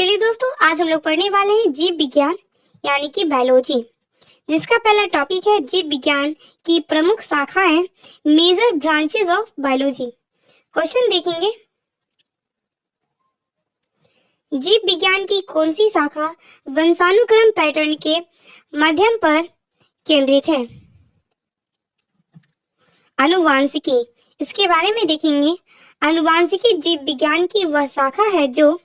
चलिए दोस्तों, आज हम लोग पढ़ने वाले हैं जीव विज्ञान यानी कि बायोलॉजी, जिसका पहला टॉपिक है जीव विज्ञान की प्रमुख शाखाएं, major branches of biology. Question देखेंगे, जीव विज्ञान की कौन सी शाखा वंशानुक्रम पैटर्न के माध्यम पर केंद्रित है? आनुवांशिकी। इसके बारे में देखेंगे, आनुवांशिकी जीव विज्ञान की वह शाखा है जो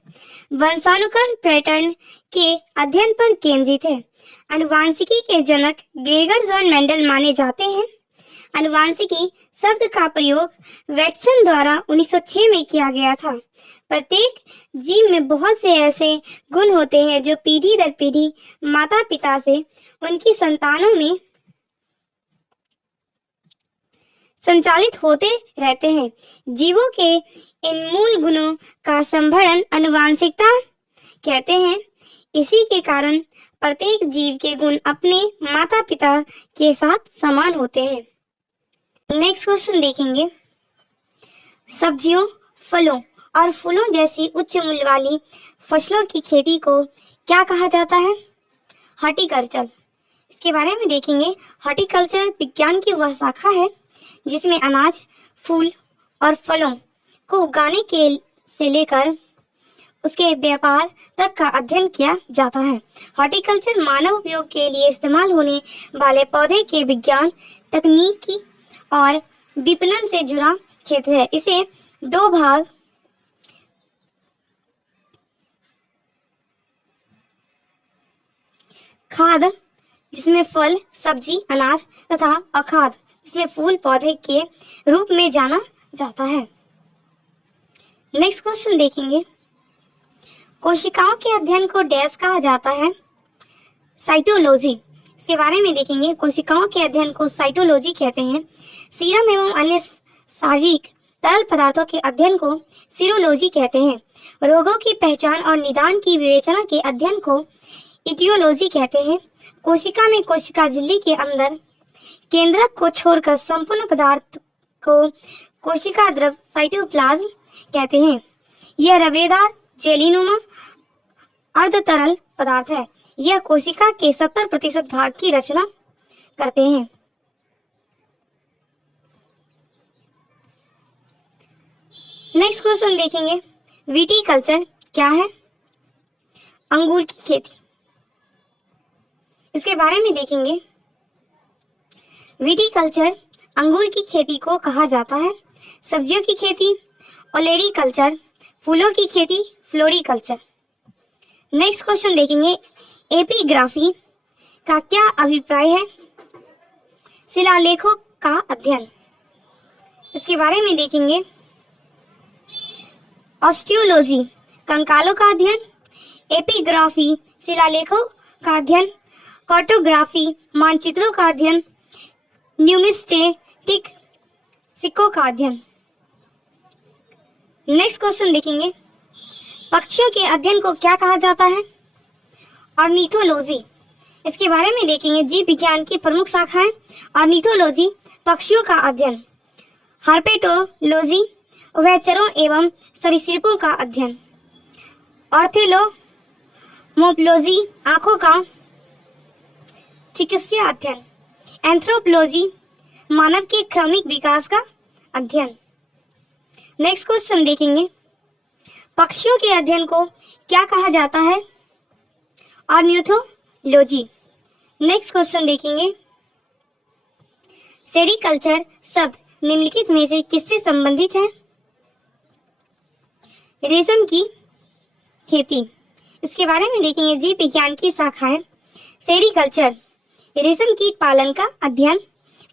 वंशानुक्रम पैटर्न के अध्ययन पर केंद्रित है। आनुवांशिकी के जनक ग्रेगर जॉन मेंडल माने जाते हैं। आनुवांशिकी शब्द का प्रयोग वैटसन द्वारा 1906 में किया गया था। प्रत्येक जीव में बहुत से ऐसे गुण होते हैं जो पीढ़ी दर पीढ़ी माता पिता से उनकी संतानों में संचालित होते रहते हैं। जीवों के इन मूल गुणों का संभरण आनुवांशिकता कहते हैं। इसी के कारण प्रत्येक जीव के गुण अपने माता पिता के साथ समान होते हैं। नेक्स्ट क्वेश्चन देखेंगे, सब्जियों, फलों और फूलों जैसी उच्च मूल्य वाली फसलों की खेती को क्या कहा जाता है? हॉर्टिकल्चर। इसके बारे में देखेंगे, हॉर्टिकल्चर विज्ञान की वह शाखा है जिसमें अनाज, फूल और फलों को उगाने के से लेकर उसके व्यापार तक का अध्ययन किया जाता है। हॉर्टिकल्चर मानव उपयोग के लिए इस्तेमाल होने वाले पौधे के विज्ञान, तकनीकी और विपणन से जुड़ा क्षेत्र है। इसे दो भाग खाद, जिसमें फल, सब्जी, अनाज तथा अखाद, जिसमें फूल पौधे के रूप में जाना जाता है। नेक्स्ट क्वेश्चन देखेंगे, कोशिकाओं के अध्ययन को डैश कहा जाता है? साइटोलॉजी। इसके बारे में देखेंगे, कोशिकाओं के अध्ययन को साइटोलॉजी कहते हैं। सीरम एवं अन्य शारीरिक तरल पदार्थों के अध्ययन को सीरोलॉजी कहते हैं। रोगों की पहचान और निदान की विवेचना के अध्ययन को इटियोलॉजी कहते हैं। कोशिका में कोशिका झिल्ली के अंदर केंद्रक को छोड़कर संपूर्ण पदार्थ को कोशिका द्रव साइटोप्लाज्म कहते हैं। यह रवेदार जेलीनुमा अर्ध तरल पदार्थ है। यह कोशिका के 70% भाग की रचना करते हैं। नेक्स्ट क्वेश्चन देखेंगे, विटीकल्चर क्या है? अंगूर की खेती। इसके बारे में देखेंगे, विटीकल्चर अंगूर की खेती को कहा जाता है। सब्जियों की खेती ओलेरीकल्चर, फूलों की खेती फ्लोरीकल्चर। नेक्स्ट क्वेश्चन देखेंगे, एपिग्राफी का क्या अभिप्राय है? शिलालेखों का अध्ययन। इसके बारे में देखेंगे, ऑस्टियोलॉजी कंकालों का अध्ययन, एपिग्राफी शिलालेखों का अध्ययन, कार्टोग्राफी मानचित्रों का अध्ययन, न्यूमिस्टेटिक सिक्कों का अध्ययन। नेक्स्ट क्वेश्चन देखेंगे, पक्षियों के अध्ययन को क्या कहा जाता है? ऑर्निथोलॉजी। इसके बारे में देखेंगे, जीव विज्ञान की प्रमुख शाखा है ऑर्निथोलॉजी, पक्षियों का अध्ययन। हर्पेटोलॉजी, उभयचरों एवं सरीसृपों का अध्ययन। ऑर्थोलोमोलॉजी, आंखों का चिकित्सीय अध्ययन। एंथ्रोपोलॉजी, मानव के क्रमिक विकास का अध्ययन। नेक्स्ट क्वेश्चन देखेंगे, पक्षियों के अध्ययन को क्या कहा जाता है? ऑर्निथोलॉजी। नेक्स्ट क्वेश्चन देखेंगे, सेरीकल्चर शब्द निम्नलिखित में से किससे संबंधित है? रेशम की खेती। इसके बारे में देखेंगे, जीव विज्ञान की शाखाएं सेरीकल्चर रेशम कीट पालन का अध्ययन,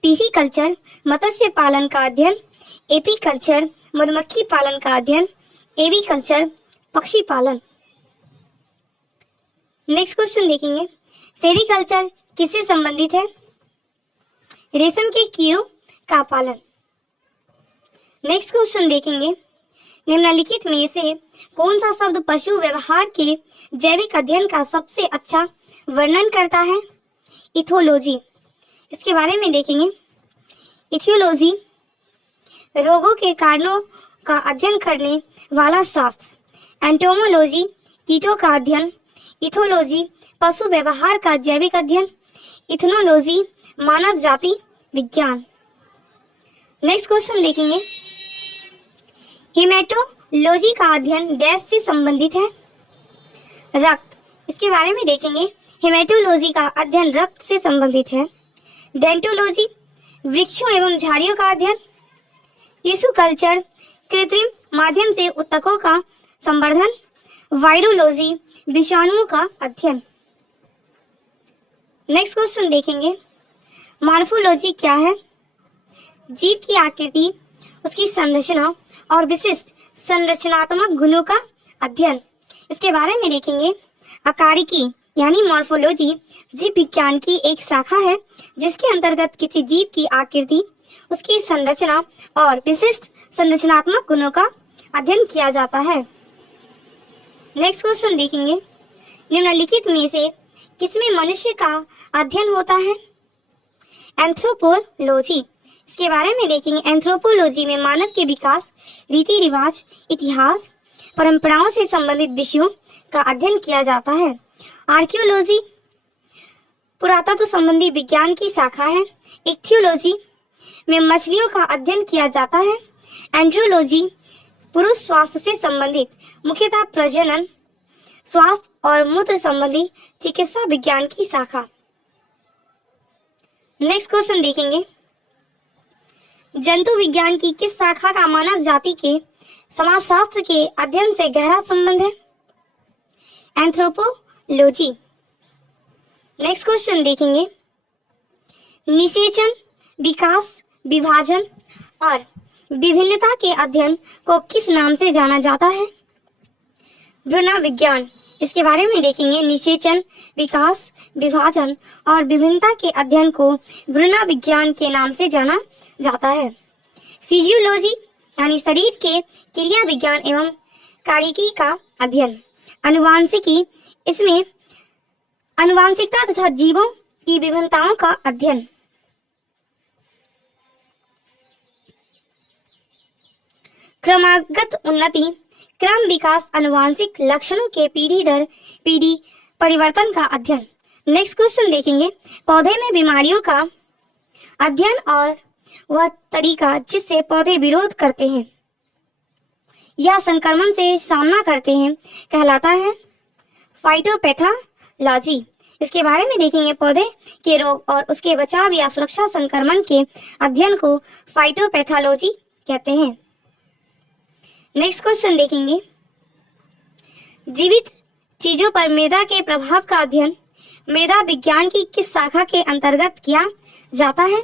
पीसीकल्चर मत्स्य पालन का अध्ययन, एपीकल्चर मधुमक्खी पालन का अध्ययन, एवीकल्चर पक्षी पालन। नेक्स्ट क्वेश्चन देखेंगे, सेरीकल्चर किससे संबंधित है? रेशम के कीड़ों का पालन। नेक्स्ट क्वेश्चन देखेंगे, निम्नलिखित में से कौन सा शब्द पशु व्यवहार के जैविक अध्ययन का सबसे अच्छा वर्णन करता है? इथोलॉजी। इसके बारे में देखेंगे, इथियोलॉजी रोगों के कारणों का अध्ययन करने वाला शास्त्र। एंटोमोलॉजी कीटों का अध्ययन, इथोलॉजी पशु व्यवहार का जैविक अध्ययन, इथनोलॉजी मानव जाति विज्ञान। नेक्स्ट क्वेश्चन देखेंगे, हेमेटोलॉजी का अध्ययन डैश से संबंधित है? रक्त। इसके बारे में देखेंगे, हेमेटोलॉजी का अध्ययन रक्त से संबंधित है। डेंटोलॉजी वृक्षों एवं झाड़ियों का अध्ययन, टिश्यू कल्चर कृत्रिम माध्यम से ऊतकों का संवर्धन, वायरोलॉजी विषाणुओं का अध्ययन। नेक्स्ट क्वेश्चन देखेंगे, मॉर्फोलॉजी क्या है? जीव की आकृति, उसकी संरचना और विशिष्ट संरचनात्मक गुणों का अध्ययन। इसके बारे में देखेंगे, आकारिकी यानी मॉर्फोलॉजी जीव विज्ञान की एक शाखा है जिसके अंतर्गत किसी जीव की आकृति, उसकी संरचना और विशिष्ट संरचनात्मक गुणों का अध्ययन किया जाता है। नेक्स्ट क्वेश्चन देखेंगे, निम्नलिखित में से किसमें मनुष्य का अध्ययन होता है? एंथ्रोपोलॉजी। इसके बारे में देखेंगे, एंथ्रोपोलॉजी में मानव के विकास, रीति रिवाज, इतिहास, परंपराओं से संबंधित विषयों का अध्ययन किया जाता है। आर्कियोलॉजी पुरातत्व संबंधी विज्ञान की शाखा है। इक्थियोलॉजी में मछलियों का अध्ययन किया जाता है। एंड्रोलॉजी पुरुष स्वास्थ्य से संबंधित मुख्यतः प्रजनन, स्वास्थ्य और मूत्र संबंधी चिकित्सा विज्ञान की शाखा। नेक्स्ट क्वेश्चन देखेंगे, जंतु विज्ञान की किस शाखा का मानव जाति के समाजशास्त्र के अध्ययन से गहरा संबंध है? एंथ्रोपोलॉजी। नेक्स्ट क्वेश्चन देखेंगे, निषेचन, विकास, विभाजन और विभिन्नता के अध्ययन को किस नाम से जाना जाता है? भ्रूण विज्ञान। इसके बारे में देखेंगे, निषेचन, विकास, विभाजन और विभिन्नता के अध्ययन को भ्रूण विज्ञान के नाम से जाना जाता है। फिजियोलॉजी यानी शरीर के क्रिया विज्ञान एवं कार्यकी का अध्ययन। अनुवांशिकी, इसमें अनुवांशिकता तथा जीवों की विभिन्नताओं का अध्ययन। क्रमागत उन्नति, क्रम विकास, अनुवांशिक लक्षणों के पीढ़ी दर पीढ़ी परिवर्तन का अध्ययन। नेक्स्ट क्वेश्चन देखेंगे, पौधे में बीमारियों का अध्ययन और वह तरीका जिससे पौधे विरोध करते हैं या संक्रमण से सामना करते हैं कहलाता है फाइटोपैथोलॉजी। इसके बारे में देखेंगे, पौधे के रोग और उसके बचाव या सुरक्षा संक्रमण के अध्ययन को फाइटोपैथोलॉजी कहते हैं। नेक्स्ट क्वेश्चन देखेंगे, जीवित चीजों पर मृदा के प्रभाव का अध्ययन मृदा विज्ञान की किस शाखा के अंतर्गत किया जाता है?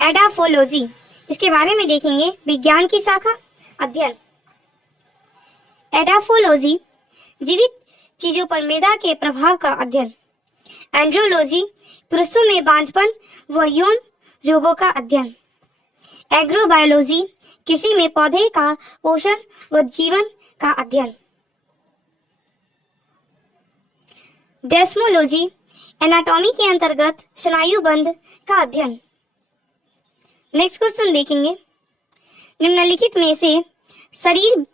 एडाफोलॉजी। इसके बारे में देखेंगे, विज्ञान की शाखा अध्ययन। एडाफोलॉजी जीवित चीजों पर मृदा के प्रभाव का अध्ययन। एंड्रोलॉजी पुरुषों में बांझपन व यौन रोगों का अध्ययन। एग्रोबायोलॉजी कृषि में पौधे का पोषण व जीवन का अध्ययन। डेस्मोलॉजी एनाटॉमी के अंतर्गत स्नायुबंध का अध्ययन। नेक्स्ट क्वेश्चन देखेंगे, निम्नलिखित में से शरीर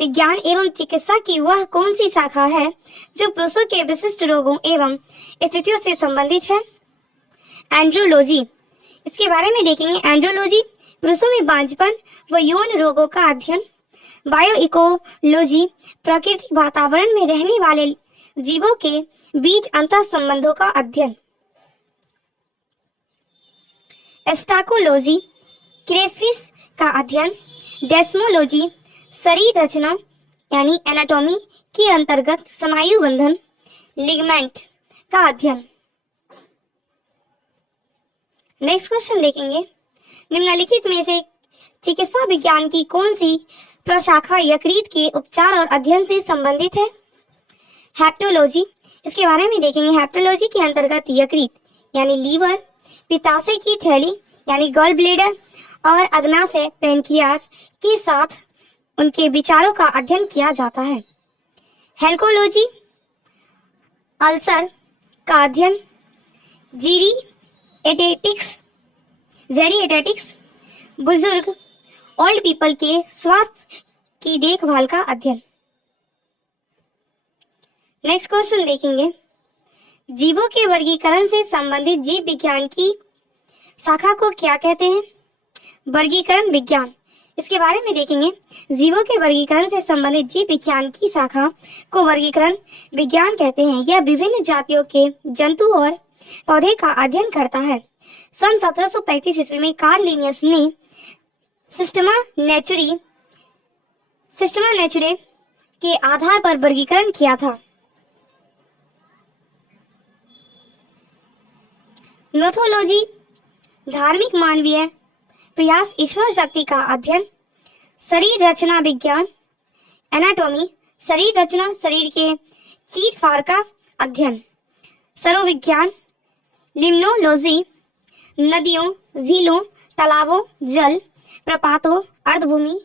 विज्ञान एवं चिकित्सा की वह कौन सी शाखा है जो पुरुषों के विशिष्ट रोगों एवं स्थितियों से संबंधित है? एंड्रोलॉजी। इसके बारे में देखेंगे, एंड्रोलॉजी पुरुषों में बांझपन व यौन रोगों का अध्ययन। बायोइकोलॉजी प्राकृतिक वातावरण में रहने वाले जीवों के बीच अंतर संबंधों का अध्ययन। एस्टाकोलॉजी क्रेफिश का अध्ययन। डेस्मोलॉजी शरीर रचना यानी एनाटॉमी के अंतर्गत स्नायु बंधन लिगमेंट का अध्ययन। नेक्स्ट क्वेश्चन देखेंगे, निम्नलिखित में से चिकित्सा विज्ञान की कौन सी प्रशाखा यकृत के उपचार और अध्ययन से संबंधित है? हेप्टोलॉजी। इसके बारे में देखेंगे, हेप्टोलॉजी के अंतर्गत यकृत यानी लीवर, पित्ताशय की थैली यानी गॉल ब्लेडर और अग्नाशय पैनक्रियाज के साथ उनके विचारों का अध्ययन किया जाता है। हेल्कोलॉजी अल्सर का अध्ययन। जेरिएटेटिक्स बुजुर्ग ओल्ड पीपल के स्वास्थ्य की देखभाल का अध्ययन। नेक्स्ट क्वेश्चन देखेंगे, जीवों के वर्गीकरण से संबंधित जीव विज्ञान की शाखा को क्या कहते हैं? वर्गीकरण विज्ञान। इसके बारे में देखेंगे, जीवों के वर्गीकरण से संबंधित जीव विज्ञान की शाखा को वर्गीकरण विज्ञान कहते हैं। यह विभिन्न जातियों के जंतु और पौधे का अध्ययन करता है। सन 1735 ईस्वी में कार्ल लिनियस ने सिस्टमा नेचुरे के आधार पर वर्गीकरण किया था। नोथोलॉजी धार्मिक मानवीय प्रयास, ईश्वर शक्ति का अध्ययन। शरीर रचना विज्ञान एनाटॉमी, शरीर रचना शरीर के चीर फाड़ का अध्ययन। सरोविज्ञान लिम्नोलॉजी, नदियों, झीलों, तालाबों, जल प्रपातों, अर्धभूमि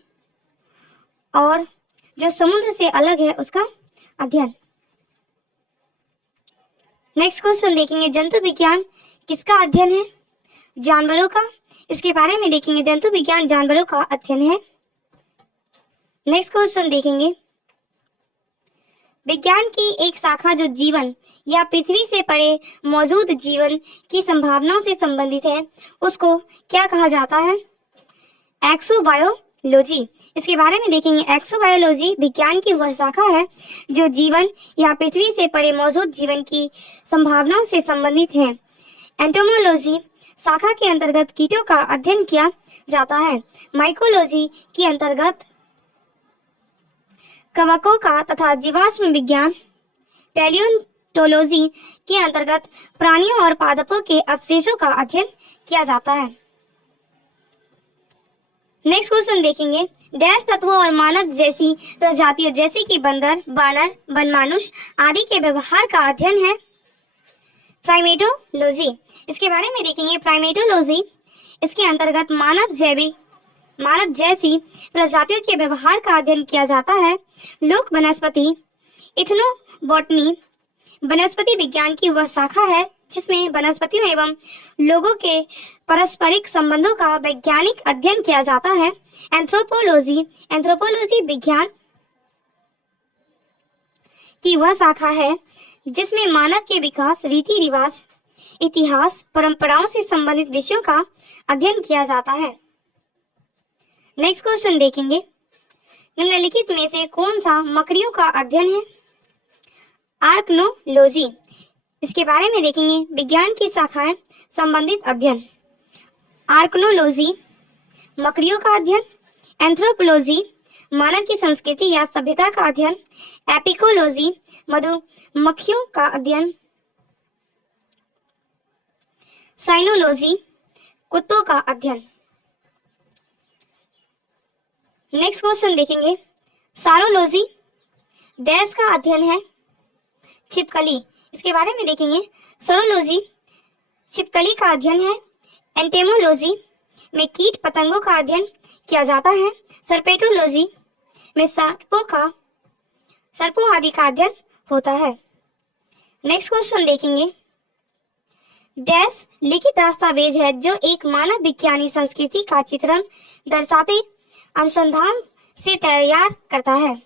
और जो समुद्र से अलग है उसका अध्ययन। नेक्स्ट क्वेश्चन देखेंगे, जंतु विज्ञान किसका अध्ययन है? जानवरों का। इसके बारे में देखेंगे, जंतु विज्ञान जानवरों का अध्ययन है। नेक्स्ट क्वेश्चन देखेंगे, विज्ञान की एक शाखा जो जीवन या पृथ्वी से परे मौजूद जीवन की संभावनाओं से संबंधित है, उसको क्या कहा जाता है? एक्सोबायोलॉजी। इसके बारे में देखेंगे, एक्सोबायोलॉजी विज्ञान की वह शाखा है जो जीवन या पृथ्वी से परे मौजूद जीवन की संभावनाओं से संबंधित है। एंटोमोलॉजी शाखा के अंतर्गत कीटों का अध्ययन किया जाता है। माइकोलॉजी के अंतर्गत कवकों का तथा जीवाश्म विज्ञान। पैलियोंटोलॉजी के अंतर्गत प्राणियों और पादपों के अवशेषों का अध्ययन किया जाता है। नेक्स्ट क्वेश्चन देखेंगे, डैश तत्वों और मानव जैसी प्रजातियों जैसे कि बंदर, बानर, वनमानुष आदि के व्यवहार का अध्ययन है प्राइमेटोलॉजी। इसके बारे में देखेंगे, प्राइमेटोलॉजी इसके अंतर्गत मानव जैसी प्रजातियों के व्यवहार का अध्ययन किया जाता है। लोक वनस्पति इथनोबॉटनी वनस्पति विज्ञान की वह शाखा है जिसमें वनस्पतियों एवं लोगों के पारस्परिक संबंधों का वैज्ञानिक अध्ययन किया जाता है। एंथ्रोपोलॉजी विज्ञान की वह शाखा है जिसमें मानव के विकास, रीति रिवाज, इतिहास, परंपराओं से संबंधित विषयों का अध्ययन किया जाता है। नेक्स्ट क्वेश्चन देखेंगे, निम्नलिखित में से कौन सा मकड़ियों का अध्ययन है? आर्कनोलॉजी। इसके बारे में देखेंगे, विज्ञान की शाखाएं संबंधित अध्ययन। आर्कनोलॉजी मकड़ियों का अध्ययन। एंथ्रोपोलॉजी मानव की संस्कृति या सभ्यता का अध्ययन। एपिकोलॉजी मधुमक्खियों का अध्ययन। साइनोलॉजी कुत्तों का अध्ययन। नेक्स्ट क्वेश्चन देखेंगे, सारोलॉजी डैश का अध्ययन है? छिपकली। इसके बारे में देखेंगे, सोरोलॉजी छिपकली का अध्ययन है। एंटेमोलॉजी में कीट पतंगों का अध्ययन किया जाता है। सर्पेटोलॉजी में सर्पों आदि का अध्ययन होता है। नेक्स्ट क्वेश्चन देखेंगे, डैश लिखित दस्तावेज है जो एक मानव विज्ञानी संस्कृति का चित्रण दर्शाते अनुसंधान से तैयार करता है।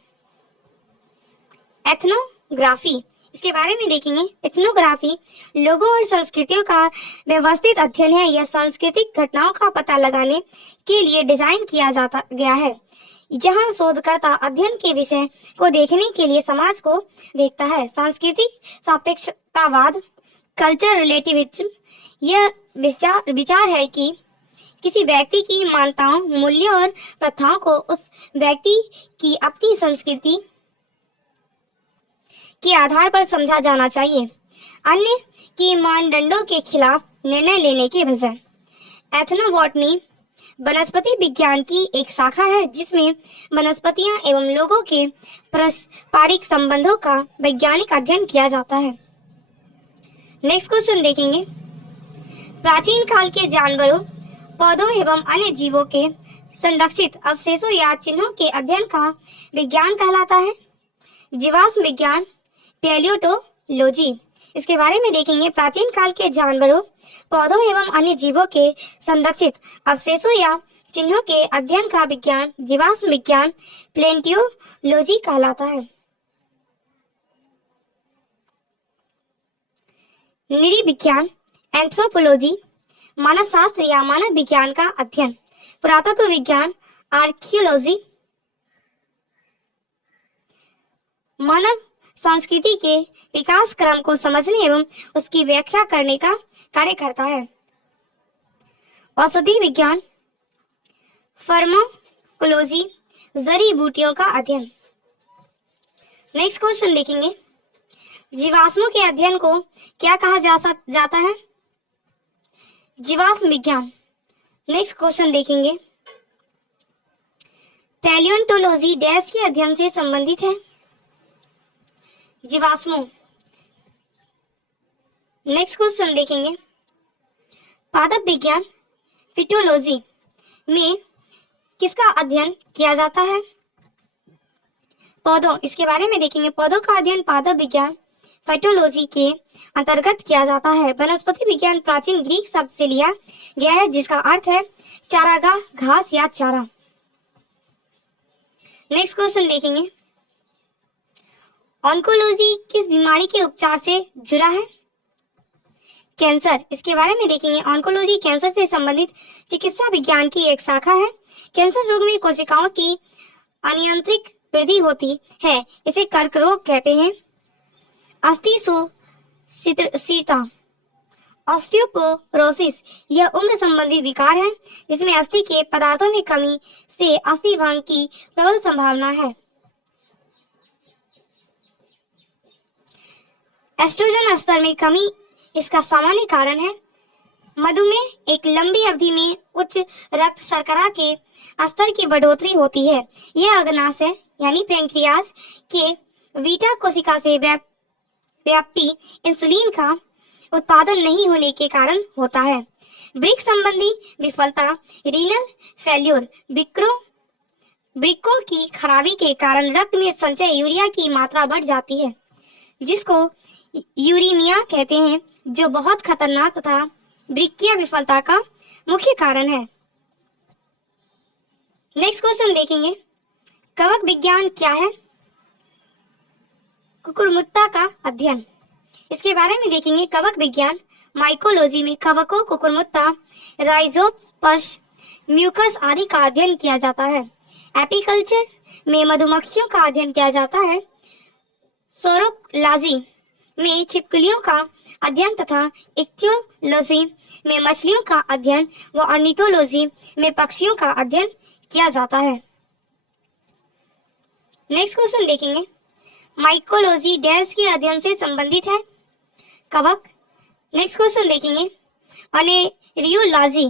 एथनोग्राफी। इसके बारे में देखेंगे, एथनोग्राफी लोगों और संस्कृतियों का व्यवस्थित अध्ययन है। यह सांस्कृतिक घटनाओं का पता लगाने के लिए डिजाइन किया गया है, जहां शोधकर्ता अध्ययन के विषय को देखने के लिए समाज को देखता है। सांस्कृतिक सापेक्षतावाद, कल्चर रिलेटिविज्म, यह विचार है कि किसी व्यक्ति की मान्यताओं, मूल्यों और प्रथाओं को उस व्यक्ति की अपनी संस्कृति के आधार पर समझा जाना चाहिए, अन्य के मानदंडों के खिलाफ निर्णय लेने के बजाय। एथनोबॉटनी वनस्पति विज्ञान की एक शाखा है जिसमें वनस्पतियां एवं लोगों के पारस्परिक संबंधों का वैज्ञानिक अध्ययन किया जाता है। नेक्स्ट क्वेश्चन देखेंगे, प्राचीन काल के जानवरों, पौधों एवं अन्य जीवों के संरक्षित अवशेषों या चिन्हों के अध्ययन का विज्ञान कहलाता है। जीवाश्म विज्ञान पैलियोंटोलॉजी। इसके बारे में देखेंगे, प्राचीन काल के जानवरों, पौधों एवं अन्य जीवों के संरक्षित अवशेषों या चिन्हों के अध्ययन का विज्ञान जीवाश्म विज्ञान पैलियोंटोलॉजी कहलाता है। नृविज्ञान, एंथ्रोपोलॉजी, मानव शास्त्र या मानव विज्ञान का अध्ययन, पुरातत्व विज्ञान, आर्कियोलॉजी, मानव संस्कृति के विकास क्रम को समझने एवं उसकी व्याख्या करने का कार्य करता है। औषधि विज्ञान, फार्माकोलॉजी, जड़ी बूटियों का अध्ययन। नेक्स्ट क्वेश्चन देखेंगे, जीवाश्मों के अध्ययन को क्या कहा जाता है? जीवाश्म विज्ञान। नेक्स्ट क्वेश्चन देखेंगे, पैलियोंटोलॉजी डैश के अध्ययन से संबंधित है? जीवाश्मों। नेक्स्ट क्वेश्चन देखेंगे, पादप विज्ञान, फिटोलॉजी में किसका अध्ययन किया जाता है? पौधों। इसके बारे में देखेंगे, पौधों का अध्ययन पादप विज्ञान, फाइटोलॉजी के अंतर्गत किया जाता है। वनस्पति विज्ञान प्राचीन ग्रीक शब्द से लिया गया है जिसका अर्थ है चारागाह, घास या चारा। नेक्स्ट क्वेश्चन देखेंगे, ऑन्कोलॉजी किस बीमारी के उपचार से जुड़ा है? कैंसर। इसके बारे में देखेंगे, ऑन्कोलॉजी कैंसर से संबंधित चिकित्सा विज्ञान की एक शाखा है। कैंसर रोग में कोशिकाओं की अनियंत्रित वृद्धि होती है, इसे कर्क रोग कहते हैं। अस्थिशोषितता, ऑस्टियोपोरोसिस, यह उम्र संबंधी विकार है जिसमें अस्थि के पदार्थों में कमी से अस्थि भंग की प्रबल संभावना है। एस्ट्रोजन स्तर में कमी इसका सामान्य कारण है। मधुमेह एक लंबी अवधि में उच्च रक्त शर्करा के स्तर की बढ़ोतरी होती है। यह अग्नाशय यानी पैंक्रियाज के बीटा कोशिका से व्याप्ति इंसुलिन का उत्पादन नहीं होने के कारण होता है। वृक्क संबंधी विफलता, रीनल फेल्योर, वृक्कों की खराबी के कारण रक्त में संचय यूरिया की मात्रा बढ़ जाती है जिसको यूरीमिया कहते हैं, जो बहुत खतरनाक तथा वृक्कीय विफलता का मुख्य कारण है। नेक्स्ट क्वेश्चन देखेंगे, कवक विज्ञान क्या है? कुकुरमुत्ता का अध्ययन। इसके बारे में देखेंगे, कवक विज्ञान माइकोलॉजी में कवकों, कुकुरमुत्ता, राइजोपस, म्यूकस आदि का अध्ययन किया जाता है। एपीकल्चर में मधुमक्खियों का अध्ययन किया जाता है। सोरोलॉजी में छिपकलियों का अध्ययन तथा इक्थियोलॉजी में मछलियों का अध्ययन व ऑर्निथोलॉजी में पक्षियों का अध्ययन किया जाता है। नेक्स्ट क्वेश्चन देखेंगे, माइकोलॉजी डैश के अध्ययन से संबंधित है? कवक। नेक्स्ट क्वेश्चन देखेंगे, ओनेरियोलॉजी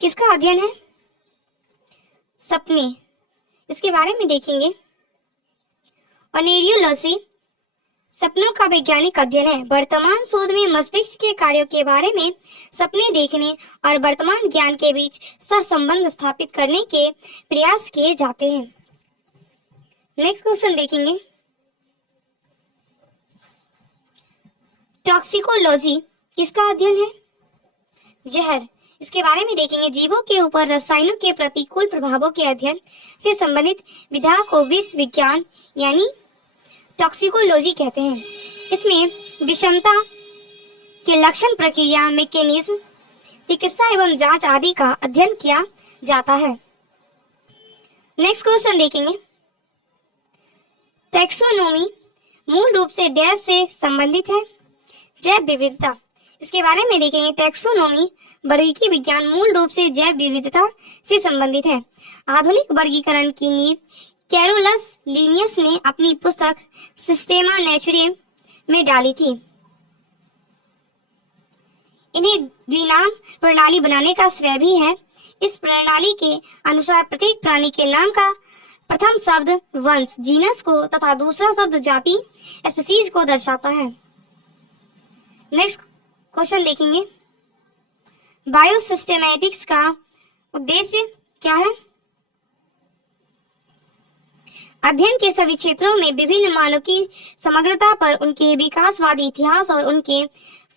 किसका अध्ययन है? सपने। इसके बारे में देखेंगे, ओनेरियोलॉजी सपनों का वैज्ञानिक अध्ययन है। वर्तमान शोध में मस्तिष्क के कार्यों के बारे में सपने देखने और वर्तमान ज्ञान के बीच सहसंबंध स्थापित करने के प्रयास किए जाते हैं। नेक्स्ट क्वेश्चन देखेंगे, टॉक्सिकोलॉजी किसका अध्ययन है? जहर। इसके बारे में देखेंगे, जीवों के ऊपर रसायनों के प्रतिकूल प्रभावों के अध्ययन से संबंधित विधा को विष विज्ञान यानी टॉक्सिकोलॉजी कहते हैं। इसमें विषमता के लक्षण, प्रक्रिया, मैकेनिज्म, चिकित्सा एवं जांच आदि का अध्ययन किया जाता है। नेक्स्ट क्वेश्चन देखेंगे, टैक्सोनॉमी मूल रूप से डैश से संबंधित है? जैव विविधता। इसके बारे में देखेंगे, टैक्सोनॉमी वर्गीकीय विज्ञान मूल रूप से जैव विविधता से संबंधित है। आधुनिक वर्गीकरण की नींव कैरोलस लिनियस ने अपनी पुस्तक सिस्टेमा नेचुरम में डाली थी। इन्हें द्विनाम प्रणाली बनाने का श्रेय भी है। इस प्रणाली के अनुसार प्रत्येक प्राणी के नाम का प्रथम शब्द वंश, जीनस को तथा दूसरा शब्द जाति, स्पीशीज को दर्शाता है। नेक्स्ट क्वेश्चन देखेंगे, बायोसिस्टेमैटिक्स का उद्देश्य क्या है? अध्ययन के सभी क्षेत्रों में विभिन्न मानव की समग्रता पर उनके विकासवादी इतिहास और उनके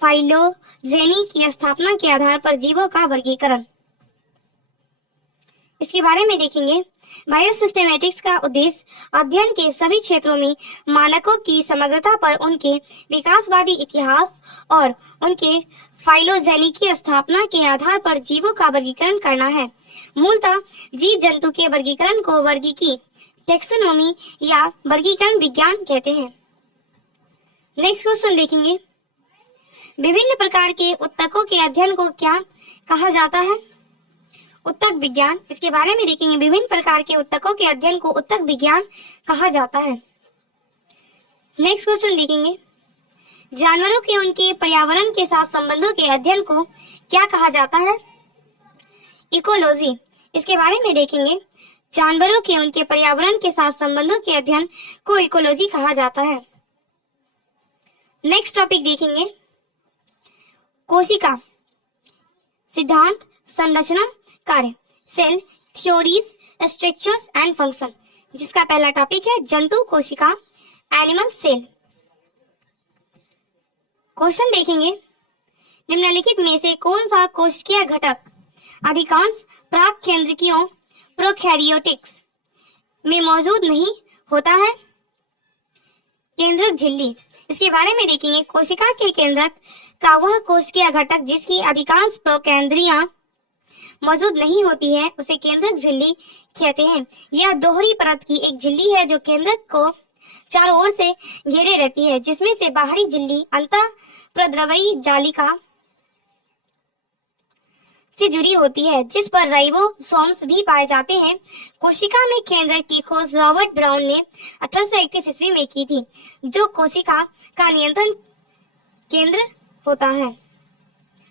फाइलोजेनी की स्थापना के आधार पर जीवों का वर्गीकरण। इसके बारे में देखेंगे, बायोसिस्टेमेटिक्स का उद्देश्य अध्ययन के सभी क्षेत्रों में मानकों की समग्रता पर उनके विकासवादी इतिहास और उनके फाइलोजेनिकी स्थापना के आधार पर जीवों का वर्गीकरण करना है। मूलतः जीव जंतु के वर्गीकरण को वर्गीकी टेक्सोनोमी या वर्गीकरण विज्ञान कहते हैं। नेक्स्ट क्वेश्चन देखेंगे, विभिन्न प्रकार के उत्तकों के अध्ययन को क्या कहा जाता है? उत्तक विज्ञान। इसके बारे में देखेंगे, विभिन्न प्रकार के उत्तकों के अध्ययन को उत्तक विज्ञान कहा जाता है। नेक्स्ट क्वेश्चन देखेंगे, जानवरों के उनके पर्यावरण के साथ संबंधों के अध्ययन को क्या कहा जाता है? इकोलॉजी। इसके बारे में देखेंगे, जानवरों के उनके पर्यावरण के साथ संबंधों के अध्ययन को इकोलॉजी कहा जाता है। नेक्स्ट टॉपिक देखेंगे, कोशिका सिद्धांत, संरचना, कार्य, cell theories, structures and function, जिसका पहला टॉपिक है जंतु कोशिका, एनिमल सेल। क्वेश्चन देखेंगे, निम्नलिखित में से कौन सा कोशिकीय घटक अधिकांश प्राक केंद्रकियों प्रोकैरियोटिक्स में मौजूद नहीं होता है? केंद्रक झिल्ली। इसके बारे में देखेंगे, कोशिका के केंद्रक का वह कोशिकीय घटक जिसकी अधिकांश प्रोकेंद्रियां मौजूद नहीं होती है उसे केंद्रक झिल्ली कहते हैं। यह दोहरी परत की एक झिल्ली है जो केंद्रक को चारों ओर से घेरे रहती है, जिसमें से बाहरी झिल्ली अंतः प्रद्रवयी जालिका से जुड़ी होती है, जिस पर राइबोसोम्स भी पाए जाते हैं। कोशिका में केंद्रक की खोज रॉबर्ट ब्राउन ने 1831 ईस्वी में की थी, जो कोशिका का नियंत्रण केंद्र होता है।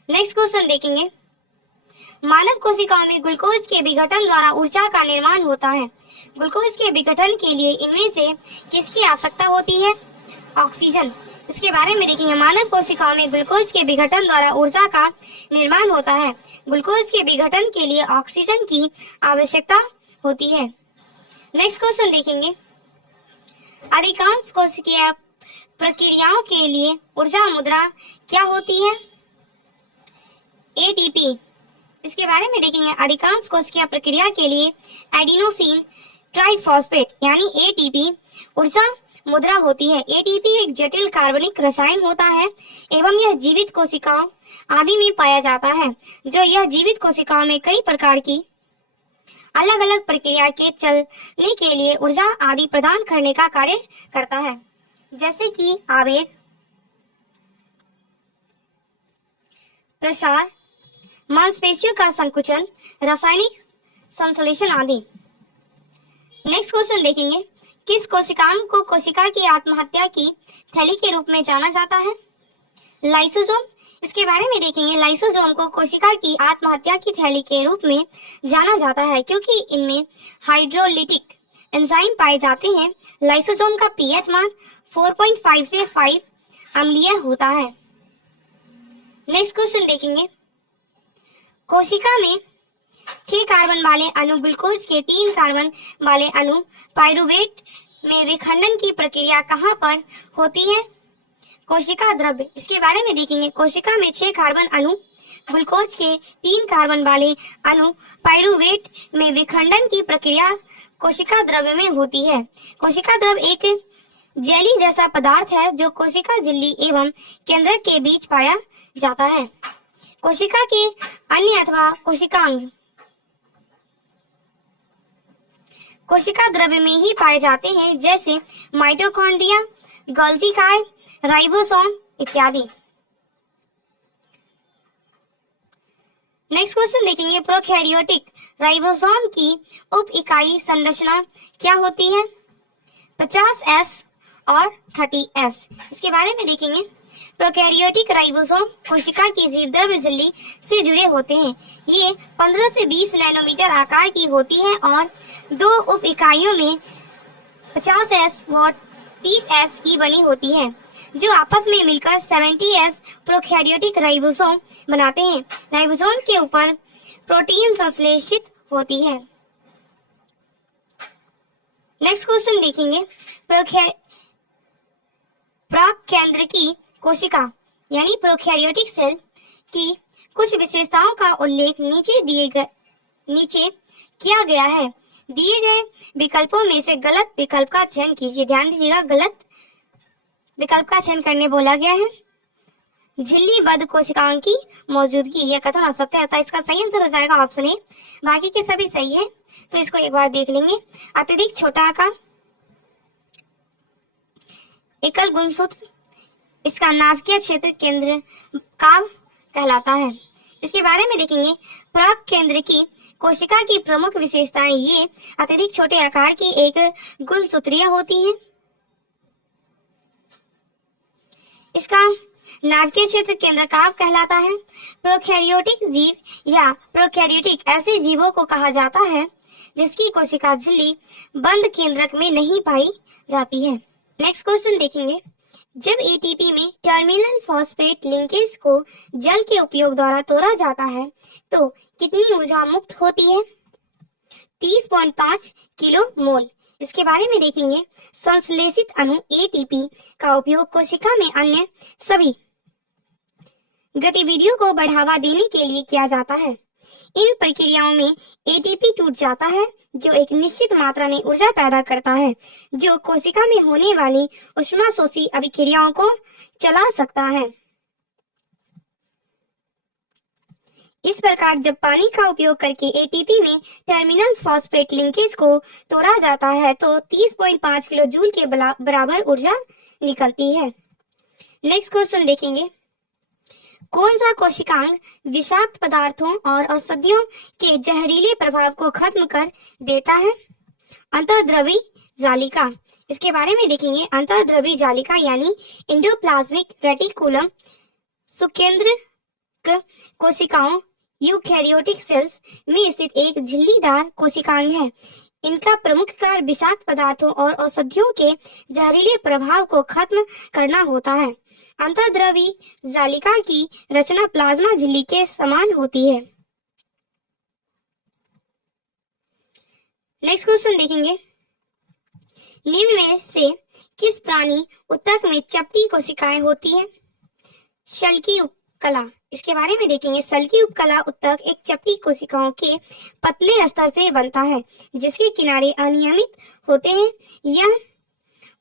नेक्स्ट क्वेश्चन देखेंगे, मानव कोशिकाओं में ग्लूकोज के विघटन द्वारा ऊर्जा का निर्माण होता है। ग्लूकोज के विघटन के लिए इनमें से किसकी आवश्यकता होती है? ऑक्सीजन। इसके बारे में देखेंगे, मानव कोशिकाओं में ग्लूकोज के विघटन द्वारा ऊर्जा का निर्माण होता है। ग्लूकोज के विघटन के लिए ऑक्सीजन की आवश्यकता होती है। नेक्स्ट क्वेश्चन देखेंगे, अधिकांश कोशिकीय प्रक्रियाओं के लिए ऊर्जा मुद्रा क्या होती है? एटीपी। इसके बारे में देखेंगे, अधिकांश कोशिकीय प्रक्रिया के लिए एडिनोसिन ट्राइफॉस्फेट यानी एटीपी ऊर्जा मुद्रा होती है। एटीपी एक जटिल कार्बनिक रसायन होता है एवं यह जीवित कोशिकाओं आदि में पाया जाता है, जो यह जीवित कोशिकाओं में कई प्रकार की अलग अलग प्रक्रिया के चलने के लिए ऊर्जा आदि प्रदान करने का कार्य करता है, जैसे कि आवेग, प्रसार, मांसपेशियों का संकुचन, रासायनिक संश्लेषण आदि। नेक्स्ट क्वेश्चन देखेंगे, किस कोशिकांग को कोशिका की आत्महत्या की थैली के रूप में जाना जाता है? लाइसोसोम। इसके बारे में देखेंगे, लाइसोसोम को कोशिका की आत्महत्या की थैली के रूप में जाना जाता है क्योंकि इनमें हाइड्रोलिटिक एंजाइम पाए जाते हैं। लाइसोसोम का पीएच मान 4.5 से 5 अम्लीय होता है। नेक्स्ट क्वेश्चन देखेंगे, कोशिका में 6 कार्बन वाले अणु ग्लूकोज के 3 कार्बन वाले अणु पाइरुवेट में विखंडन की प्रक्रिया कहाँ पर होती है? कोशिका द्रव्य। इसके बारे में देखेंगे, कोशिका में 6 कार्बन अणु ग्लूकोज के 3 कार्बन वाले अणु पाइरुवेट में विखंडन की प्रक्रिया कोशिका द्रव्य में होती है। कोशिका द्रव्य एक जेली जैसा पदार्थ है जो कोशिका झिल्ली एवं केंद्रक के बीच पाया जाता है। कोशिका के अन्य अथवा कोशिकांग कोशिका द्रव्य में ही पाए जाते हैं, जैसे माइटोकॉन्ड्रिया, गोल्गी काय, राइबोसोम इत्यादि। नेक्स्ट क्वेश्चन देखेंगे, प्रोकैरियोटिक राइबोसोम की उप इकाई संरचना क्या होती है? 50S और 30S। इसके बारे में देखेंगे, प्रोकैरियोटिक राइबोसोम कोशिका की जीवद्रव्य झिल्ली से जुड़े होते हैं। ये 15 से 20 नैनोमीटर आकार की होती हैं और 2 उप इकाइयों में 50S व 30S की बनी होती है, जो आपस में मिलकर 70S प्रोकैरियोटिक राइबोसोम बनाते हैं। राइबोसोम के ऊपर प्रोटीन संश्लेषित होती है। नेक्स्ट क्वेश्चन देखेंगे, प्राकेंद्रकी कोशिका यानी प्रोकैरियोटिक सेल की कुछ विशेषताओं का उल्लेख नीचे किया गया है। दिए गए विकल्पों में से गलत विकल्प का चयन कीजिए। ध्यान दीजिएगा, गलत विकल्प का चयन करने बोला गया है। झिल्लीबद्ध कोशिकाओं की मौजूदगी, यह कथन असत्य है, अतः इसका सही आंसर हो जाएगा ऑप्शन ए। बाकी के सभी सही है, तो इसको एक बार देख लेंगे। अत्यधिक छोटा आकार, एकल गुणसूत्र, इसका नाभिकीय क्षेत्र केंद्र काव कहलाता है। इसके बारे में देखेंगे। प्राक केंद्र की कोशिका की प्रमुख विशेषताएं, ये अत्यधिक छोटे आकार की एक गुणसूत्रीय होती हैं। इसका नाभिकीय क्षेत्र केंद्र काव कहलाता है। प्रोकैरियोटिक जीव या प्रोकैरियोटिक ऐसे जीवों को कहा जाता है जिसकी कोशिका झिल्ली बंद केंद्रक में नहीं पाई जाती है। नेक्स्ट क्वेश्चन देखेंगे। जब एटीपी में टर्मिनल फॉस्फेट लिंकेज को जल के उपयोग द्वारा तोड़ा जाता है तो कितनी ऊर्जा मुक्त होती है? 30.5 किलो मोल। इसके बारे में देखेंगे। संश्लेषित अणु एटीपी का उपयोग कोशिका में अन्य सभी गतिविधियों को बढ़ावा देने के लिए किया जाता है। इन प्रक्रियाओं में एटीपी टूट जाता है जो एक निश्चित मात्रा में ऊर्जा पैदा करता है जो कोशिका में होने वाली ऊष्माशोषी अभिक्रियाओं को चला सकता है। इस प्रकार जब पानी का उपयोग करके एटीपी में टर्मिनल फॉस्फेट लिंकेज को तोड़ा जाता है तो 30.5 किलो जूल के बराबर ऊर्जा निकलती है। नेक्स्ट क्वेश्चन देखेंगे। कौन सा कोशिकांग विषाक्त पदार्थों और औषधियों के जहरीले प्रभाव को खत्म कर देता है? अंतःद्रवी जालिका। इसके बारे में देखेंगे। अंतःद्रवी जालिका यानी एंडोप्लाज्मिक रेटिकुलम सुकेंद्रक कोशिकाओं यूकैरियोटिक सेल्स में स्थित एक झिल्लीदार कोशिकांग है। इनका प्रमुख कार्य विषाक्त पदार्थों और औषधियों के जहरीले प्रभाव को खत्म करना होता है। अंतःद्रवी जालिका की रचना प्लाज्मा झिल्ली के समान होती है। नेक्स्ट क्वेश्चन देखेंगे। निम्न में से किस प्राणी उत्तक में चपटी कोशिकाएं होती है? शल्की उपकला। इसके बारे में देखेंगे। शल्की उपकला उत्तक एक चपटी कोशिकाओं के पतले स्तर से बनता है जिसके किनारे अनियमित होते हैं। यह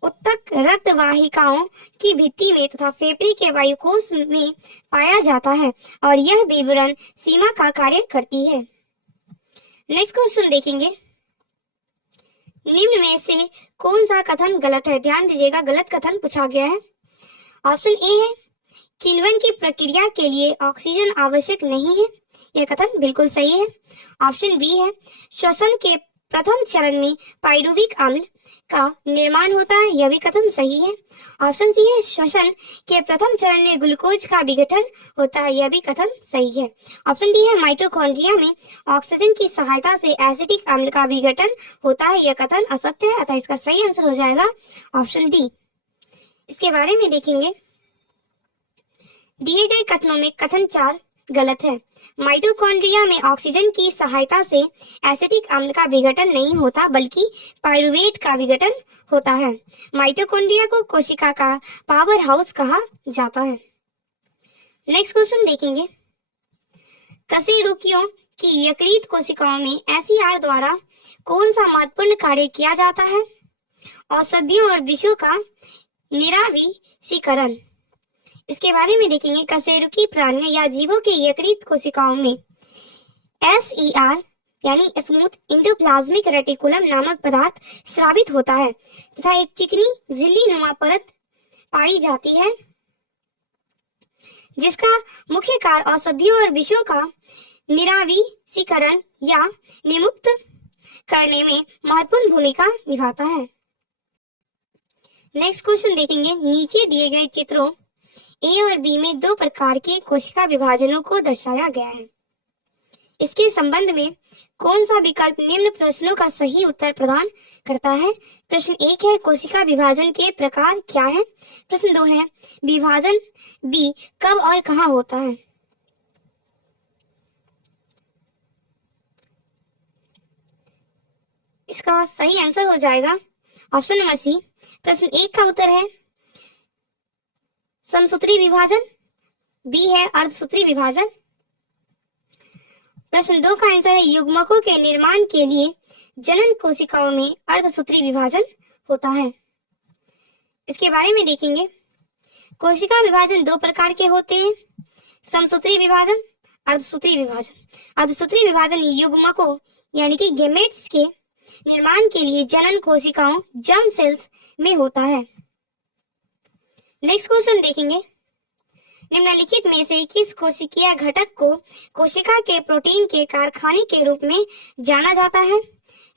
उत्तक रक्त वाहिकाओं की भित्ति में तथा फेफड़े के वायुकोश में पाया जाता है और यह विवरण सीमा का कार्य करती है। नेक्स्ट क्वेश्चन देखेंगे। निम्न में से कौन सा कथन गलत है? ध्यान दीजिएगा, गलत कथन पूछा गया है। ऑप्शन ए है किण्वन की प्रक्रिया के लिए ऑक्सीजन आवश्यक नहीं है, यह कथन बिल्कुल सही है। ऑप्शन बी है श्वसन के प्रथम चरण में पाइरुविक अम्ल का निर्माण होता है, यह भी कथन सही है। ऑप्शन सी है श्वसन के प्रथम चरण में ग्लूकोज का विघटन होता है, यह भी कथन सही है। ऑप्शन डी है माइटोकॉन्ड्रिया में ऑक्सीजन की सहायता से एसिटिक अम्ल का विघटन होता है, यह कथन असत्य है, अतः इसका सही आंसर हो जाएगा ऑप्शन डी। इसके बारे में देखेंगे। दिए गए कथनों में कथन 4 गलत है। माइटोकॉन्ड्रिया में ऑक्सीजन की सहायता से एसिटिक अम्ल का विघटन नहीं होता बल्कि पाइरुवेट का विघटन होता है। माइटोकॉन्ड्रिया को कोशिका का पावर हाउस कहा जाता है। नेक्स्ट क्वेश्चन देखेंगे। कशेरुकियों की यकृत कोशिकाओं में एसीआर द्वारा कौन सा महत्वपूर्ण कार्य किया जाता है? औषधियों और विषों का निराविषीकरण। इसके बारे में देखेंगे। कशेरुकी प्राणियों या जीवों के यकृत कोशिकाओं में एसईआर यानी स्मूथ एंडोप्लाज्मिक रेटिकुलम नामक पदार्थ स्रावित होता है तथा एक चिकनी झिल्ली नुमा परत पाई जाती है जिसका मुख्य कार्य औषधियों और विषों का निराविषीकरण या निमुक्त करने में महत्वपूर्ण भूमिका निभाता है। नेक्स्ट क्वेश्चन देखेंगे। नीचे दिए गए चित्रों ए और बी में 2 प्रकार के कोशिका विभाजनों को दर्शाया गया है। इसके संबंध में कौन सा विकल्प निम्न प्रश्नों का सही उत्तर प्रदान करता है? प्रश्न 1 है कोशिका विभाजन के प्रकार क्या है? प्रश्न 2 है विभाजन बी कब और कहां होता है? इसका सही आंसर हो जाएगा ऑप्शन नंबर सी। प्रश्न 1 का उत्तर है समसूत्री विभाजन, बी है अर्धसूत्री विभाजन। प्रश्न 2 का आंसर है युग्मकों के निर्माण के लिए जनन कोशिकाओं में अर्धसूत्री विभाजन होता है। इसके बारे में देखेंगे। कोशिका विभाजन दो प्रकार के होते हैं, समसूत्री विभाजन, अर्धसूत्री विभाजन। अर्धसूत्री विभाजन युग्मकों यानी कि गेमेट्स के निर्माण के लिए जनन कोशिकाओं जर्म सेल्स में होता है। नेक्स्ट क्वेश्चन देखेंगे। निम्नलिखित में से किस कोशिकीय घटक को कोशिका के प्रोटीन के कारखाने के रूप में जाना जाता है?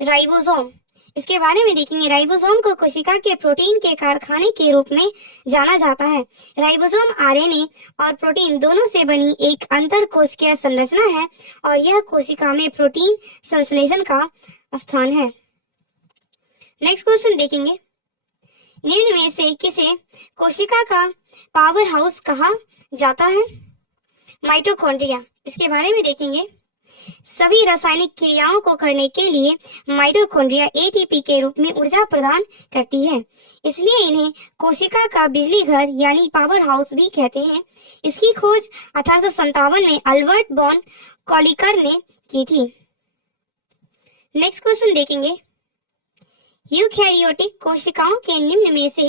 राइबोसोम। इसके बारे में देखेंगे। राइबोसोम को कोशिका के प्रोटीन के कारखाने के रूप में जाना जाता है। राइबोसोम आरएनए और प्रोटीन दोनों से बनी एक अंतर कोशिकीय संरचना है और यह कोशिका में प्रोटीन संश्लेषण का स्थान है। नेक्स्ट क्वेश्चन देखेंगे। निम्न में से किसे कोशिका का पावर हाउस कहा जाता है? माइटोकॉन्ड्रिया। इसके बारे में देखेंगे। सभी रासायनिक क्रियाओं को करने के लिए माइटोकॉन्ड्रिया एटीपी के रूप में ऊर्जा प्रदान करती है, इसलिए इन्हें कोशिका का बिजली घर यानी पावर हाउस भी कहते हैं। इसकी खोज 1857 में अल्बर्ट बॉन कॉलिकर ने की थी। नेक्स्ट क्वेश्चन देखेंगे। यूकैरियोटिक कोशिकाओं के निम्न में से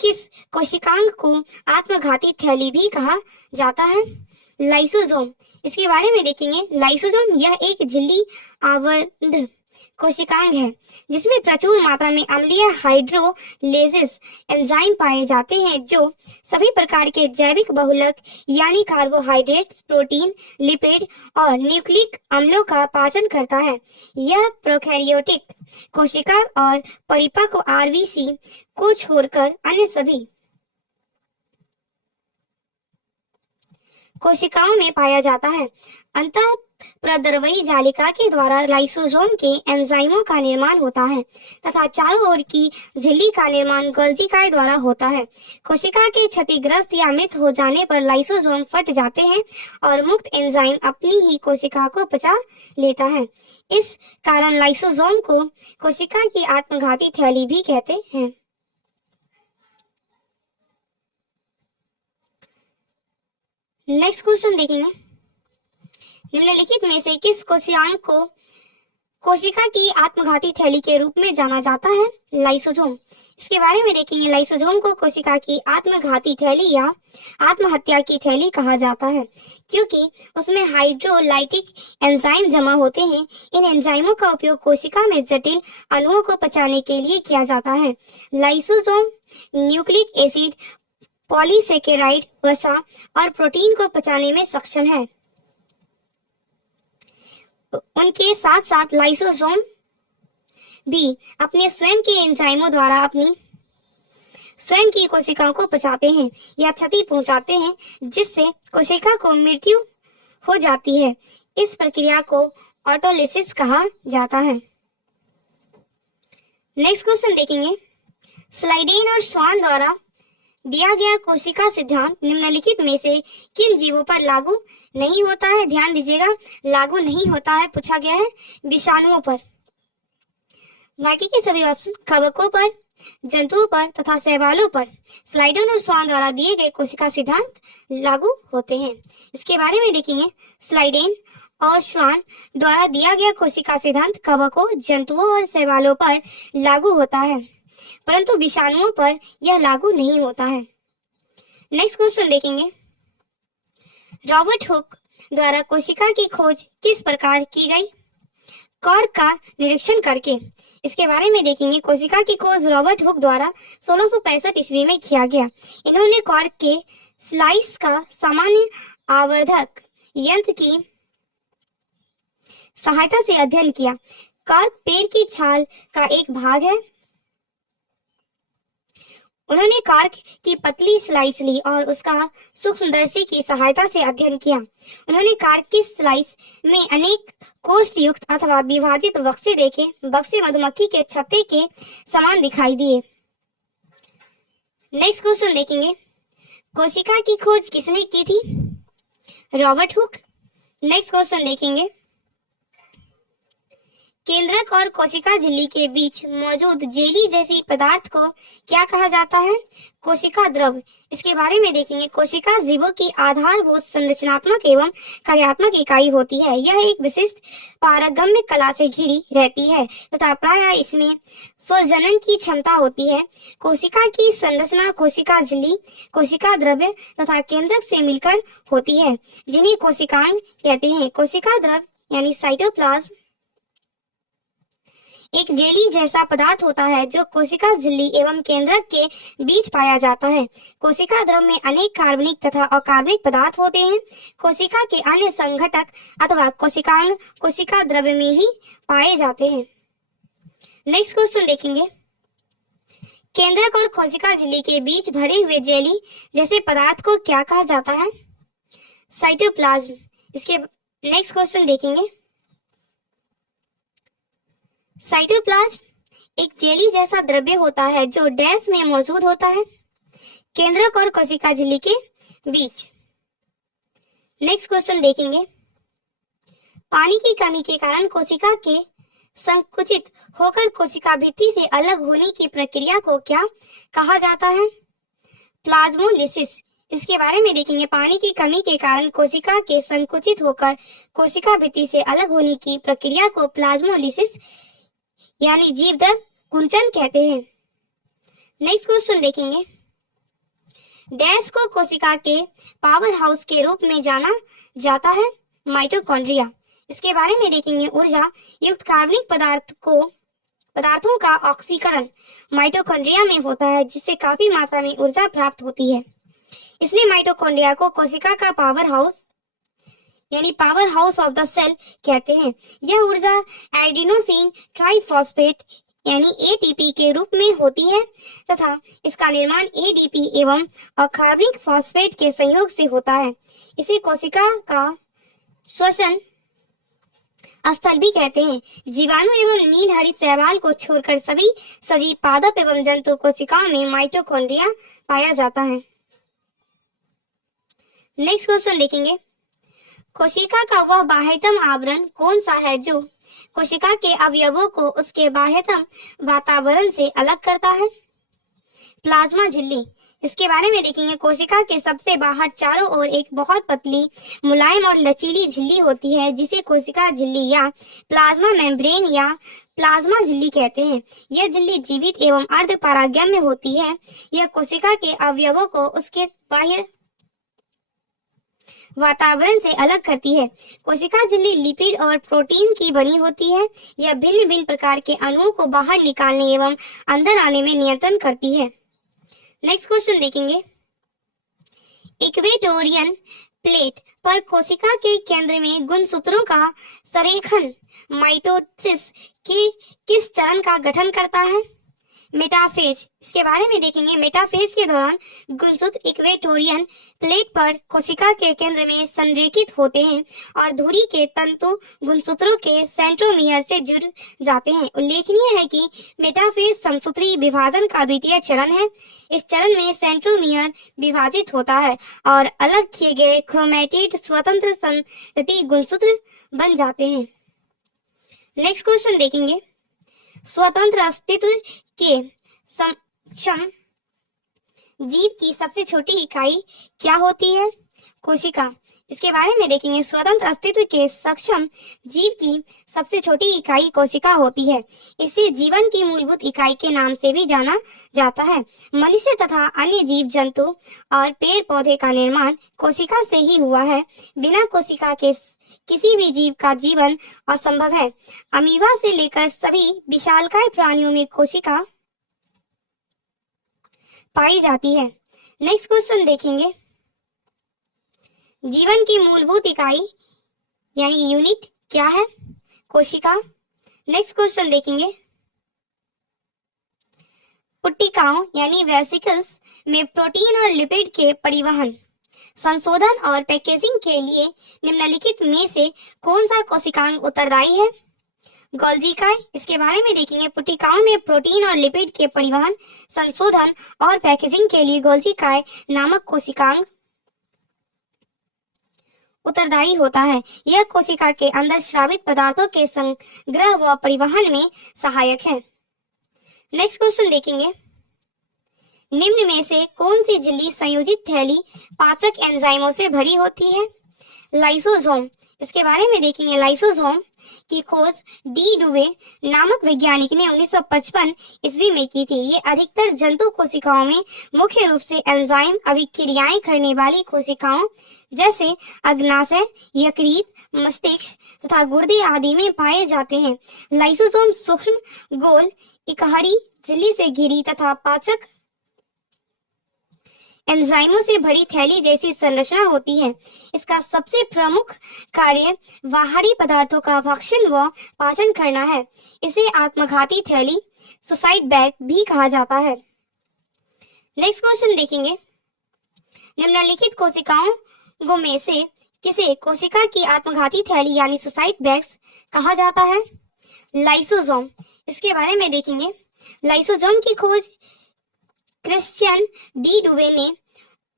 किस कोशिकांग को आत्मघाती थैली भी कहा जाता है? लाइसोसोम। इसके बारे में देखेंगे। लाइसोसोम यह एक झिल्ली आवृत कोशिकांग है जिसमें प्रचुर मात्रा में अम्लीय हाइड्रोलेसिस एंजाइम पाए जाते हैं जो सभी प्रकार के जैविक बहुलक यानी कार्बोहाइड्रेट्स, प्रोटीन, लिपिड और न्यूक्लिक अम्लों का पाचन करता है। यह प्रोकैरियोटिक कोशिका और परिपक्व आरबीसी को छोड़कर अन्य सभी कोशिकाओं में पाया जाता है। अंतः प्रद्रवयी जालिका के द्वारा लाइसोसोम के एंजाइमों का निर्माण होता है तथा चारों ओर की झिल्ली का निर्माण गोल्जिकाए द्वारा होता है। कोशिका के क्षतिग्रस्त या मृत हो जाने पर लाइसोसोम फट जाते हैं और मुक्त एंजाइम अपनी ही कोशिका को पचा लेता है। इस कारण लाइसोसोम को कोशिका की आत्मघाती थैली भी कहते हैं। नेक्स्ट क्वेश्चन देखेंगे। निम्नलिखित में से किस कोशिकांग को कोशिका की आत्मघाती थैली के रूप में जाना जाता है? लाइसोसोम। इसके बारे में देखेंगे। लाइसोसोम को कोशिका की आत्मघाती थैली या आत्महत्या की थैली कहा जाता है क्योंकि उसमें हाइड्रोलाइटिक एंजाइम जमा होते हैं। इन एंजाइमों का उपयोग कोशिका में जटिल अणुओं को पचाने के लिए किया जाता है। लाइसोसोम न्यूक्लिक एसिड, पॉलीसेकेराइड, वसा और प्रोटीन को पचाने में सक्षम है। उनके साथ साथ लाइसोसोम भी अपने स्वयं के एंजाइमों द्वारा अपनी स्वयं की कोशिकाओं को पचाते हैं या क्षति पहुंचाते हैं जिससे कोशिका को मृत्यु हो जाती है। इस प्रक्रिया को ऑटोलिसिस कहा जाता है। नेक्स्ट क्वेश्चन देखेंगे। स्लाइडेन और स्वान द्वारा दिया गया कोशिका सिद्धांत निम्नलिखित में से किन जीवों पर लागू नहीं होता है? ध्यान दीजिएगा, लागू नहीं होता है पूछा गया है विषाणुओं पर। बाकी के सभी ऑप्शन कवकों पर, जंतुओं पर तथा शैवालों पर स्लाइडेन और स्वान द्वारा दिए गए कोशिका सिद्धांत लागू होते हैं। इसके बारे में देखेंगे। स्लाइडेन और स्वान द्वारा दिया गया कोशिका सिद्धांत कवकों, जंतुओं और शैवालों पर लागू होता है परंतु विषाणुओं पर यह लागू नहीं होता है। नेक्स्ट क्वेश्चन देखेंगे। रॉबर्ट हुक द्वारा कोशिका की खोज किस प्रकार की गई? कॉर्क का निरीक्षण करके। इसके बारे में देखेंगे। कोशिका की खोज रॉबर्ट हुक द्वारा 1665 ईस्वी में किया गया। इन्होंने कॉर्क के स्लाइस का सामान्य आवर्धक यंत्र की सहायता से अध्ययन किया। कॉर्क पेड़ की छाल का एक भाग है। उन्होंने कॉर्क की पतली स्लाइस ली और उसका सूक्ष्मदर्शी की सहायता से अध्ययन किया। उन्होंने कॉर्क की स्लाइस में अनेक कोष्ठ युक्त अथवा विभाजित बक्से देखे। बक्से मधुमक्खी के छत्ते के समान दिखाई दिए। नेक्स्ट क्वेश्चन देखेंगे। कोशिका की खोज किसने की थी? Robert Hooke. नेक्स्ट क्वेश्चन देखेंगे। केंद्रक और कोशिका झिल्ली के बीच मौजूद जेली जैसी पदार्थ को क्या कहा जाता है? कोशिका द्रव। इसके बारे में देखेंगे। कोशिका जीवों की आधारभूत संरचनात्मक एवं कार्यात्मक इकाई होती है। यह एक विशिष्ट पारगम्य कला से घिरी रहती है तथा प्रायः इसमें स्वजनन की क्षमता होती है। कोशिका की संरचना कोशिका झिल्ली, कोशिका द्रव्य तथा केंद्रक से मिलकर होती है, जिन्हें कोशिकांग कहते हैं। कोशिका द्रव यानी साइटोप्लाज्म एक जेली जैसा पदार्थ होता है जो कोशिका झिल्ली एवं केंद्रक के बीच पाया जाता है। कोशिका द्रव में अनेक कार्बनिक तथा अकार्बनिक पदार्थ होते हैं। कोशिका के अन्य संघटक अथवा कोशिकांग कोशिका द्रव में ही पाए जाते हैं। नेक्स्ट क्वेश्चन देखेंगे। केंद्रक और कोशिका झिल्ली के बीच भरे हुए जेली जैसे पदार्थ को क्या कहा जाता है? साइटोप्लाज्म। इसके नेक्स्ट क्वेश्चन देखेंगे। साइटोप्लाज्म एक जेली जैसा द्रव्य होता है जो डैश में मौजूद होता है, केंद्रक और कोशिका झिल्ली के बीच। नेक्स्ट क्वेश्चन देखेंगे। पानी की कमी के कारण कोशिका के संकुचित होकर कोशिका भित्ति से अलग होने की प्रक्रिया को क्या कहा जाता है? प्लाज्मोलिसिस। इसके बारे में देखेंगे। पानी की कमी के कारण कोशिका के संकुचित होकर कोशिका भित्ति से अलग होने की प्रक्रिया को प्लाज्मोलिसिस यानी जीवद्रव कुंचन कहते हैं। नेक्स्ट क्वेश्चन देखेंगे। डैश को कोशिका के पावर हाउस के रूप में जाना जाता है, माइटोकॉन्ड्रिया। इसके बारे में देखेंगे। ऊर्जा युक्त कार्बनिक पदार्थों का ऑक्सीकरण माइटोकॉन्ड्रिया में होता है, जिससे काफी मात्रा में ऊर्जा प्राप्त होती है। इसलिए माइटोकॉन्ड्रिया को कोशिका का पावर हाउस यानी powerhouse of the cell कहते हैं। यह ऊर्जा एडिनोसिन ट्राइफॉस्फेट यानी एटीपी के रूप में होती है तथा इसका निर्माण एडीपी एवं अकार्बनिक फॉस्फेट के संयोग से होता है। इसे कोशिका का श्वसन स्थल भी कहते हैं। जीवाणु एवं नील हरित शैवाल को छोड़कर सभी सजीव पादप एवं जंतु कोशिकाओं में माइटोकॉन्ड्रिया पाया जाता है। नेक्स्ट क्वेश्चन देखेंगे। कोशिका का वह बाह्यतम आवरण कौन सा है जो कोशिका के अवयवों को उसके बाह्यतम वातावरण से अलग करता है? प्लाज्मा झिल्ली। इसके बारे में देखेंगे। कोशिका के सबसे बाहर चारों ओर एक बहुत पतली, मुलायम और लचीली झिल्ली होती है, जिसे कोशिका झिल्ली या प्लाज्मा मेम्ब्रेन या प्लाज्मा झिल्ली कहते हैं। यह झिल्ली जीवित एवं अर्ध पारगम्य होती है। यह कोशिका के अवयवों को उसके बाह्य वातावरण से अलग करती है। कोशिका झिल्ली लिपिड और प्रोटीन की बनी होती है। यह भिन्न भिन्न प्रकार के अणुओं को बाहर निकालने एवं अंदर आने में नियंत्रण करती है। नेक्स्ट क्वेश्चन देखेंगे। इक्वेटोरियन प्लेट पर कोशिका के केंद्र में गुणसूत्रों का संरेखन माइटोसिस के किस चरण का गठन करता है? मेटाफेज। इसके बारे में देखेंगे। मेटाफेज के दौरान गुणसूत्र इक्वेटोरियन प्लेट पर कोशिका के केंद्र में संरेखित होते हैं और धुरी के तंतु गुणसूत्रों के सेंट्रोमियर से जुड़ जाते हैं। उल्लेखनीय है कि मेटाफेज समसूत्री विभाजन का द्वितीय चरण है। इस चरण में सेंट्रोमियर विभाजित होता है और अलग किए गए क्रोमेटिड स्वतंत्र संतति गुणसूत्र बन जाते हैं। नेक्स्ट क्वेश्चन देखेंगे। स्वतंत्र अस्तित्व के सक्षम जीव की सबसे छोटी इकाई क्या होती है? कोशिका। इसके बारे में देखेंगे। स्वतंत्र अस्तित्व के सक्षम जीव की सबसे छोटी इकाई कोशिका होती है। इसे जीवन की मूलभूत इकाई के नाम से भी जाना जाता है। मनुष्य तथा अन्य जीव जंतु और पेड़ पौधे का निर्माण कोशिका से ही हुआ है। बिना कोशिका के किसी भी जीव का जीवन असंभव है। अमीबा से लेकर सभी विशालकाय प्राणियों में कोशिका पाई जाती है। नेक्स्ट क्वेश्चन देखेंगे। जीवन की मूलभूत इकाई यानी यूनिट क्या है? कोशिका। नेक्स्ट क्वेश्चन देखेंगे। पुट्टिकाओं यानी वेसिकल्स में प्रोटीन और लिपिड के परिवहन, संशोधन और पैकेजिंग के लिए निम्नलिखित में से कौन सा कोशिकांग उत्तरदायी है? गोल्जीकाय। इसके बारे में देखेंगे। पुट्टिकाओं में प्रोटीन और लिपिड के परिवहन, संशोधन और पैकेजिंग के लिए गोल्जीकाय नामक कोशिकांग उत्तरदायी होता है। यह कोशिका के अंदर स्रावित पदार्थों के संग्रह व परिवहन में सहायक है। नेक्स्ट क्वेश्चन देखेंगे, निम्न में से कौन सी झिल्ली संयोजित थैली पाचक एंजाइमों से भरी होती है? लाइसोसोम। इसके बारे में देखेंगे, लाइसोसोम की खोज डी डुवे नामक वैज्ञानिक ने 1955 ईस्वी में की थी। ये अधिकतर जंतु कोशिकाओं में मुख्य रूप से एंजाइम अभिक्रियाएं करने वाली कोशिकाओं जैसे अग्नाशय, यकृत, मस्तिष्क तथा गुर्दे आदि में पाए जाते हैं। लाइसोसोम सूक्ष्म, गोल, इकहरी झिल्ली से घिरी तथा पाचक एंजाइमों से भरी थैली जैसी संरचना होती है। इसका सबसे प्रमुख कार्य बाहरी पदार्थों का भक्षण व पाचन करना है। इसे आत्मघाती थैली, सुसाइड बैग भी कहा जाता है। नेक्स्ट क्वेश्चन देखेंगे, निम्नलिखित कोशिकाओं में से किसे कोशिका की आत्मघाती थैली यानी सुसाइड बैग्स कहा जाता है? लाइसोसोम। इसके बारे में देखेंगे, लाइसोसोम की खोज क्रिश्चियन डी डुवे ने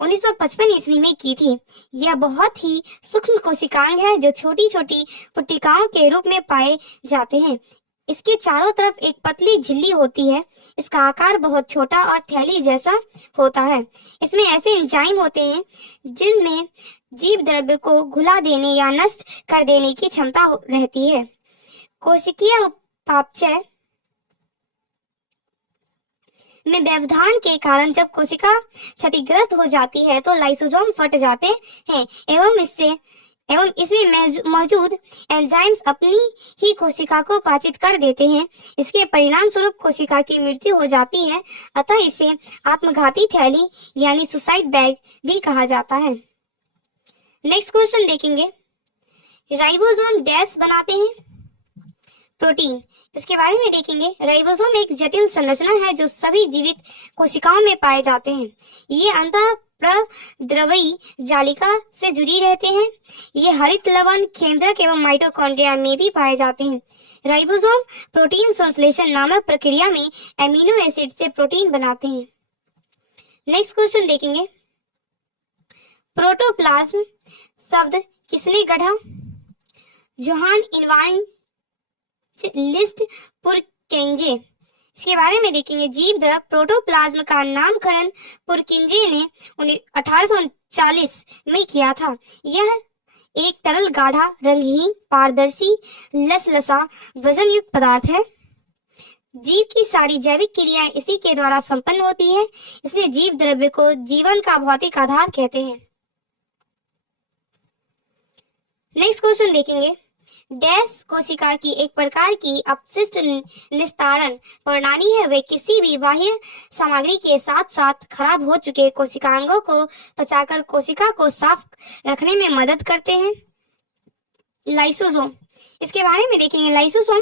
1955 ईस्वी में की थी। यह बहुत ही सूक्ष्म कोशिकांग है जो छोटी छोटी पुट्टिकाओं के रूप में पाए जाते हैं। इसके चारों तरफ एक पतली झिल्ली होती है। इसका आकार बहुत छोटा और थैली जैसा होता है। इसमें ऐसे एंजाइम होते हैं जिनमें जीव द्रव्य को घुला देने या नष्ट कर देने की क्षमता रहती है। कोशिकीय उपापचय में व्यवधान के कारण जब कोशिका क्षतिग्रस्त हो जाती है तो लाइसोसोम फट जाते हैं एवं इसमें मौजूद एंजाइम्स अपनी ही कोशिका को पाचित कर देते हैं। इसके परिणाम स्वरूप कोशिका की मृत्यु हो जाती है। अतः इसे आत्मघाती थैली यानी सुसाइड बैग भी कहा जाता है। नेक्स्ट क्वेश्चन देखेंगे, राइबोसोम डैश बनाते हैं? प्रोटीन। इसके बारे में देखेंगे, राइबोसोम एक जटिल संरचना है जो सभी जीवित कोशिकाओं में पाए जाते हैं। ये अंतः प्रद्रवी जालिका से जुड़ी रहते हैं। ये हरित लवण, केंद्रक एवं माइटोकॉन्ड्रिया में भी पाए जाते हैं। राइबोसोम प्रोटीन संश्लेषण नामक प्रक्रिया में एमिनो एसिड से प्रोटीन बनाते हैं। नेक्स्ट क्वेश्चन देखेंगे, प्रोटोप्लाज्म शब्द किसने गढ़ा? Johann Evangelist Purkinje. इसके बारे में देखेंगे, जीव द्रव प्रोटोप्लाज्म का नामकरण पुरकिंजे ने 1839 में किया था। यह एक तरल, गाढ़ा, रंगहीन, पारदर्शी, लसलसा, वजन युक्त पदार्थ है। जीव की सारी जैविक क्रियाएं इसी के द्वारा संपन्न होती है। इसलिए जीव द्रव्य को जीवन का भौतिक आधार कहते हैं। नेक्स्ट क्वेश्चन देखेंगे, डैश कोशिका की एक प्रकार की अपशिष्ट निस्तारण प्रणाली है। वे किसी भी बाह्य सामग्री के साथ साथ खराब हो चुके कोशिकांगों को पचाकर कोशिका को साफ रखने में मदद करते हैं। लाइसोसोम। इसके बारे में देखेंगे, लाइसोसोम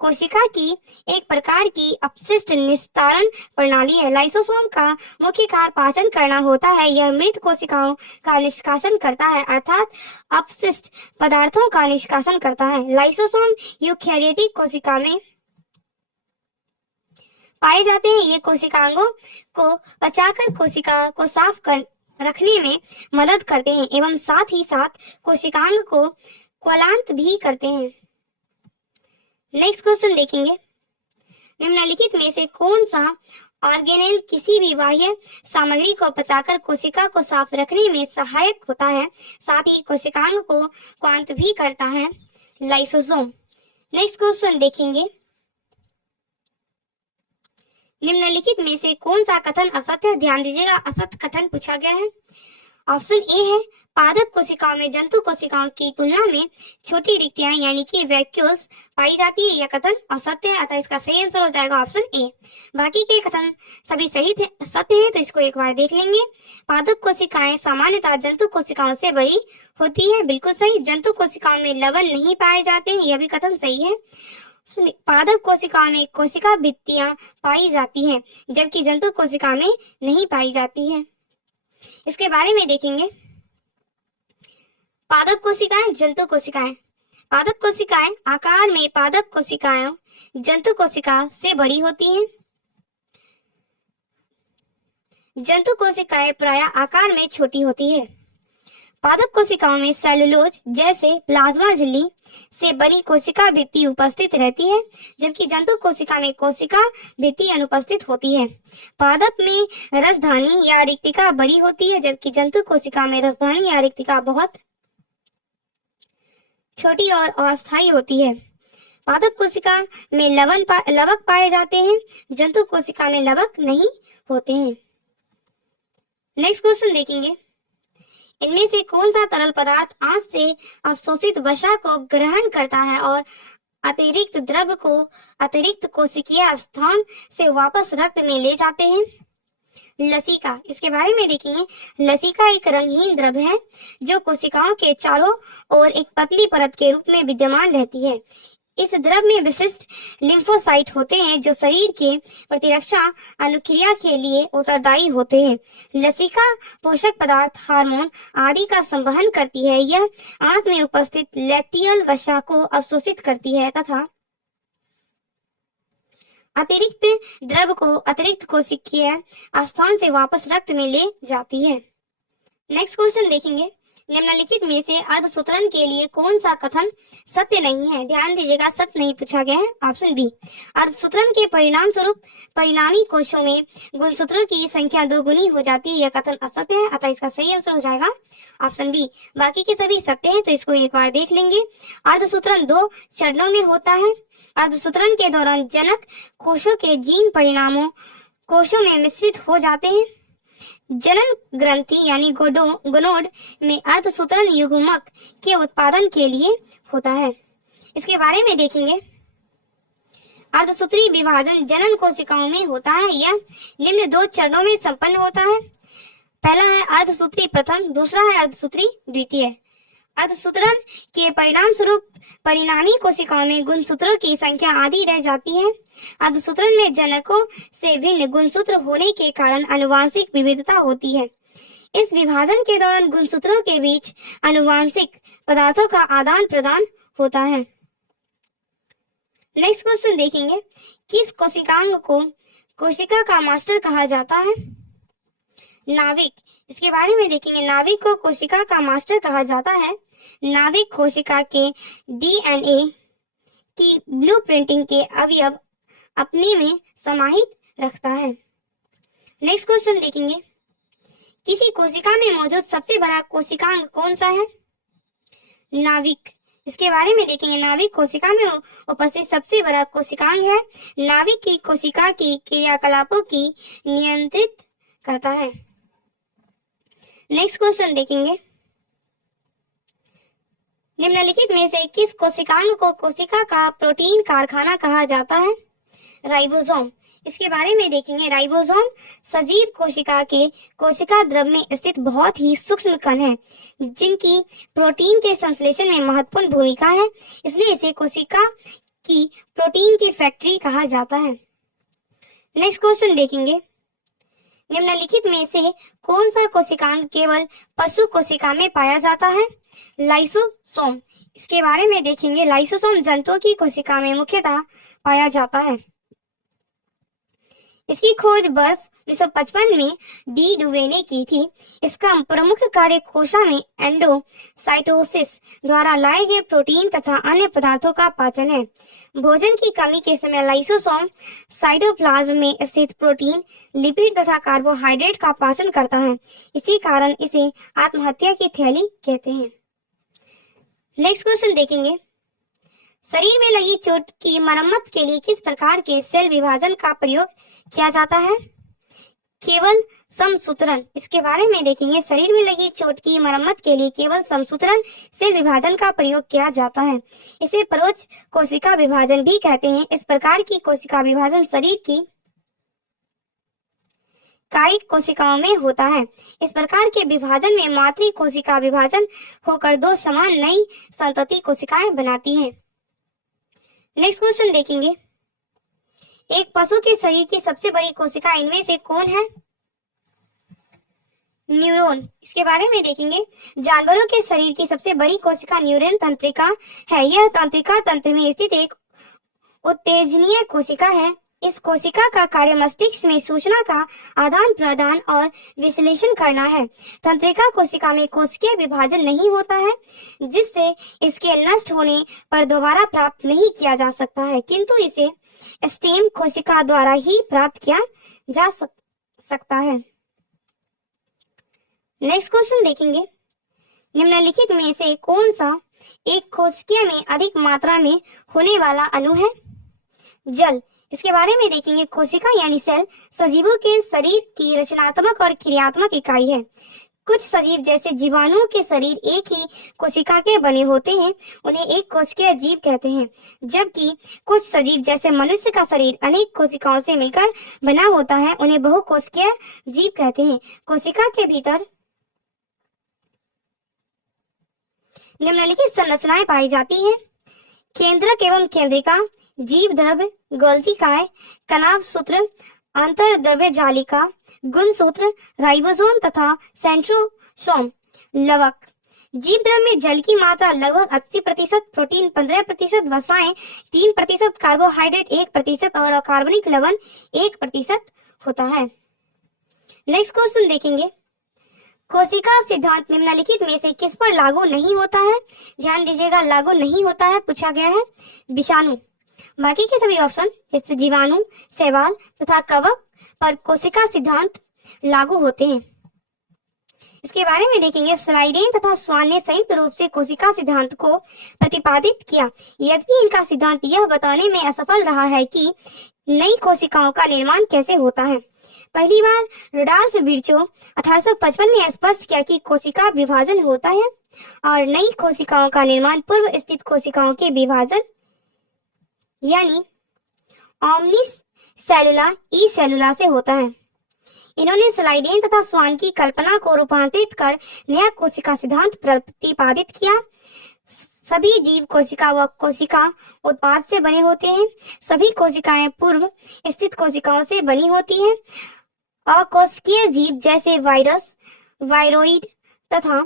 कोशिका की एक प्रकार की अपशिष्ट निस्तारण प्रणाली है। लाइसोसोम का मुख्य कार्य पाचन करना होता है। यह मृत कोशिकाओं का निष्कासन करता है, अर्थात अपशिष्ट पदार्थों का निष्कासन करता है। लाइसोसोम यूकैरियोटिक कोशिका में पाए जाते हैं। ये कोशिकांगों को पचाकर कोशिका को साफ कर रखने में मदद करते हैं एवं साथ ही साथ कोशिकांग को क्वलांत भी करते हैं। नेक्स्ट क्वेश्चन देखेंगे, निम्नलिखित में से कौन सा ऑर्गेनेल किसी भी बाह्य सामग्री को पचाकर कोशिका को साफ रखने में सहायक होता है, साथ ही कोशिकांग को क्वांत भी करता है? लाइसोसोम। नेक्स्ट क्वेश्चन देखेंगे, निम्नलिखित में से कौन सा कथन असत्य है? ध्यान दीजिएगा, असत्य कथन पूछा गया है। ऑप्शन ए है, पादप कोशिकाओं में जंतु कोशिकाओं की तुलना में छोटी रिक्तियां यानी कि वैक्यूल्स पाई जाती है। यह कथन असत्य है, अतः इसका सही आंसर हो जाएगा ऑप्शन ए। बाकी के कथन सभी सही थे, सत्य है, तो इसको एक बार देख लेंगे। पादप कोशिकाएं सामान्यतः जंतु कोशिकाओं से बड़ी होती है, बिल्कुल सही। जंतु कोशिकाओं में लवण नहीं पाए जाते हैं, यह भी कथन सही है। पादप कोशिकाओं में कोशिका भित्तियां पाई जाती हैं, जबकि जंतु कोशिका में नहीं पाई जाती है। इसके बारे में देखेंगे, पादप कोशिकाएं, जंतु कोशिकाएं। पादप कोशिकाएं आकार में पादप कोशिकाएं जंतु कोशिका से बड़ी होती हैं। जंतु कोशिकाएं प्रायः आकार में छोटी होती है। पादप कोशिकाओं में सेलुलोज जैसे प्लाज्मा झिल्ली से बड़ी कोशिका भित्ति उपस्थित रहती है, जबकि जंतु कोशिका में कोशिका भित्ति अनुपस्थित होती है। पादप में रसधानी या रिक्तिका बड़ी होती है, जबकि जंतु कोशिका में रसधानी या रिक्तिका बहुत छोटी और अस्थायी होती है। पादप कोशिका में लवक पाए जाते हैं, जंतु कोशिका में लवक नहीं होते हैं। नेक्स्ट क्वेश्चन देखेंगे, इनमें से कौन सा तरल पदार्थ आंत से अवशोषित वसा को ग्रहण करता है और अतिरिक्त द्रव को अतिरिक्त कोशिकीय स्थान से वापस रक्त में ले जाते हैं? लसिका। इसके बारे में देखेंगे, लसिका एक रंगहीन द्रव है जो कोशिकाओं के चारों ओर एक पतली परत के रूप में विद्यमान रहती है। इस द्रव में विशिष्ट लिम्फोसाइट होते हैं जो शरीर के प्रतिरक्षा अनुक्रिया के लिए उत्तरदायी होते हैं। लसिका पोषक पदार्थ, हार्मोन आदि का संवहन करती है। यह आंत में उपस्थित लैक्टियल वसा को अवशोषित करती है तथा अतिरिक्त द्रव को अतिरिक्त कोशिकीय स्थान से वापस रक्त में ले जाती है। नेक्स्ट क्वेश्चन देखेंगे, निम्नलिखित में से अर्धसूत्रण के लिए कौन सा कथन सत्य नहीं है? ध्यान दीजिएगा, सत्य नहीं पूछा गया है। ऑप्शन बी, अर्धसूत्रण के परिणाम स्वरूप परिणामी कोशों में गुणसूत्रों की संख्या दोगुनी हो जाती है। यह कथन असत्य है, अतः इसका सही आंसर हो जाएगा ऑप्शन बी। बाकी के सभी सत्य हैं, तो इसको एक बार देख लेंगे। अर्धसूत्रण 2 चरणों में होता है। अर्धसूत्रण के दौरान जनक कोशों के जीन परिणामों कोशों में मिश्रित हो जाते हैं। जनन ग्रंथि यानी गोनोड में अर्धसूत्रण युग्मक के उत्पादन के लिए होता है। इसके बारे में देखेंगे, अर्धसूत्री विभाजन जनन कोशिकाओं में होता है। यह निम्न 2 चरणों में संपन्न होता है। पहला है अर्धसूत्री प्रथम, दूसरा है अर्धसूत्री द्वितीय। अर्धसूत्रण के परिणाम स्वरूप परिणामी कोशिकाओं में गुणसूत्रों की संख्या आधी रह जाती है। अर्धसूत्रण में जनकों से भिन्न गुणसूत्र होने के कारण आनुवंशिक विविधता होती है। इस विभाजन के दौरान गुणसूत्रों के बीच आनुवंशिक पदार्थों का आदान प्रदान होता है। नेक्स्ट क्वेश्चन देखेंगे, किस कोशिकांग को कोशिका का मास्टर कहा जाता है? नाविक। इसके बारे में देखेंगे, नाविक को कोशिका का मास्टर कहा जाता है। नाविक कोशिका के डीएनए की ब्लूप्रिंटिंग के अवयव अपने में समाहित रखता है। नेक्स्ट क्वेश्चन देखेंगे, किसी कोशिका में मौजूद सबसे बड़ा कोशिकांग कौन सा है? नाविक। इसके बारे में देखेंगे, नाविक कोशिका में उपस्थित सबसे बड़ा कोशिकांग है। नाविक की कोशिका की क्रियाकलापों की नियंत्रित करता है। नेक्स्ट क्वेश्चन देखेंगे, निम्नलिखित में से किस कोशिकांग को कोशिका का प्रोटीन कारखाना कहा जाता है? राइबोसोम। इसके बारे में देखेंगे, राइबोसोम सजीव कोशिका के कोशिका द्रव में स्थित बहुत ही सूक्ष्म कण है जिनकी प्रोटीन के संश्लेषण में महत्वपूर्ण भूमिका है, इसलिए इसे कोशिका की प्रोटीन की फैक्ट्री कहा जाता है। नेक्स्ट क्वेश्चन देखेंगे, निम्नलिखित में से कौन सा कोशिकांग केवल पशु कोशिका में पाया जाता है? लाइसोसोम। इसके बारे में देखेंगे, लाइसोसोम जंतुओं की कोशिका में मुख्यतः पाया जाता है। इसकी खोज वर्ष 1955 में डी डुवे ने की थी। इसका प्रमुख कार्य कोशिका में एंडोसाइटोसिस द्वारा लाए गए प्रोटीन तथा अन्य पदार्थों का पाचन है। भोजन की कमी के समय लाइसोसोम साइटोप्लाज्म में स्थित प्रोटीन, लिपिड तथा कार्बोहाइड्रेट का पाचन करता है। इसी कारण इसे आत्महत्या की थैली कहते हैं। नेक्स्ट क्वेश्चन देखेंगे, शरीर में लगी चोट की मरम्मत के लिए किस प्रकार के सेल विभाजन का प्रयोग किया जाता है? केवल समसूत्रण। इसके बारे में देखेंगे, शरीर में लगी चोट की मरम्मत के लिए केवल समसूत्रण सेल विभाजन का प्रयोग किया जाता है। इसे परोक्ष कोशिका विभाजन भी कहते हैं। इस प्रकार की कोशिका विभाजन शरीर की कायिक कोशिकाओं में होता है। इस प्रकार के विभाजन में मातृ कोशिका विभाजन होकर 2 समान नई संतति कोशिकाएं बनाती हैं। नेक्स्ट क्वेश्चन देखेंगे, एक पशु के शरीर की सबसे बड़ी कोशिका इनमें से कौन है? न्यूरॉन। इसके बारे में देखेंगे, जानवरों के शरीर की सबसे बड़ी कोशिका न्यूरॉन तंत्रिका है। यह तंत्रिका तंत्र में स्थित एक उत्तेजनीय कोशिका है। इस कोशिका का कार्य मस्तिष्क में सूचना का आदान प्रदान और विश्लेषण करना है। तंत्रिका कोशिका में कोशिकीय विभाजन नहीं होता है, जिससे इसके नष्ट होने पर दोबारा प्राप्त नहीं किया जा सकता है, किंतु इसे स्टेम कोशिका द्वारा ही प्राप्त किया जा सकता है। नेक्स्ट क्वेश्चन देखेंगे, निम्नलिखित में से कौन सा एक कोशिकीय में अधिक मात्रा में होने वाला अणु है? जल। इसके बारे में देखेंगे, कोशिका यानी सेल सजीवों के शरीर की रचनात्मक और क्रियात्मक इकाई है। कुछ सजीव जैसे जीवाणुओं के शरीर एक ही कोशिका के बने होते हैं, उन्हें एक कोशिकीय जीव कहते हैं, जबकि कुछ सजीव जैसे मनुष्य का शरीर अनेक कोशिकाओं से मिलकर बना होता है, उन्हें बहुकोशिकीय जीव कहते हैं। कोशिका के भीतर निम्नलिखित संरचनाएं पाई जाती हैं: केंद्रक एवं केंद्रिका, जीव द्रव्य, गोल्जिकाय, कनाभ सूत्र, अंतर्द्रव्य जालिका, गुणसूत्र, राइबोसोम तथा सेंट्रोसोम। लवक। जीव द्रव्य में जल की मात्रा लगभग 80%, प्रोटीन 15%, वसाएं 3%, कार्बोहाइड्रेट 1% और अकार्बनिक लवण 1% होता है। नेक्स्ट क्वेश्चन देखेंगे, कोशिका सिद्धांत निम्नलिखित में से किस पर लागू नहीं होता है? ध्यान दीजिएगा, लागू नहीं होता है पूछा गया है विषाणु। बाकी के सभी ऑप्शन जैसे जीवाणु, शैवाल तथा कवक पर कोशिका सिद्धांत लागू होते हैं। इसके बारे में देखेंगे, स्लाइडेन तथा स्वान ने संयुक्त रूप से कोशिका सिद्धांत को प्रतिपादित किया, यद्यपि इनका सिद्धांत यह बताने में असफल रहा है कि नई कोशिकाओं का निर्माण कैसे होता है। पहली बार रुडॉल्फ विर्चो 1855 ने स्पष्ट किया कि कोशिका विभाजन होता है और नई कोशिकाओं का निर्माण पूर्व स्थित कोशिकाओं के विभाजन यानी ओमनिस सेलुला ई सेलुला से होता है। इन्होंने स्लाइडेन तथा स्वान की कल्पना को रूपांतरित कर नया कोशिका सिद्धांत प्रतिपादित किया। सभी जीव कोशिका व कोशिका उत्पाद से बने होते हैं। सभी कोशिकाएं पूर्व स्थित कोशिकाओं से बनी होती हैं। अकोशिकीय जीव जैसे वायरस, वायरोइड तथा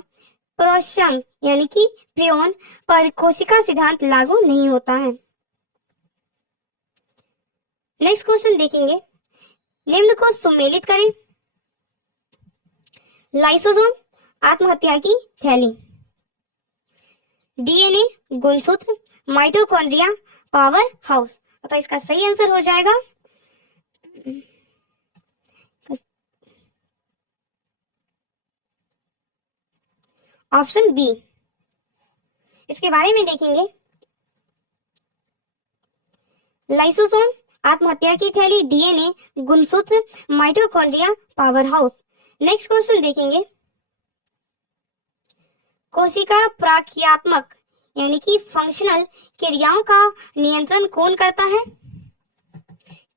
प्रोशम यानी कि प्रियोन पर कोशिका सिद्धांत लागू नहीं होता है। नेक्स्ट क्वेश्चन देखेंगे, निम्न को सुमेलित करें। लाइसोसोम आत्महत्या की थैली, डीएनए गुणसूत्र, माइटोकॉन्ड्रिया पावर हाउस। तो इसका सही आंसर हो जाएगा ऑप्शन बी। इसके बारे में देखेंगे, लाइसोसोम आत्महत्या की थैली, डीएनए गुणसूत्र, mitochondria power house. Next question देखेंगे, कोशिका प्रक्रियात्मक यानी कि फंक्शनल क्रियाओं का नियंत्रण कौन करता है?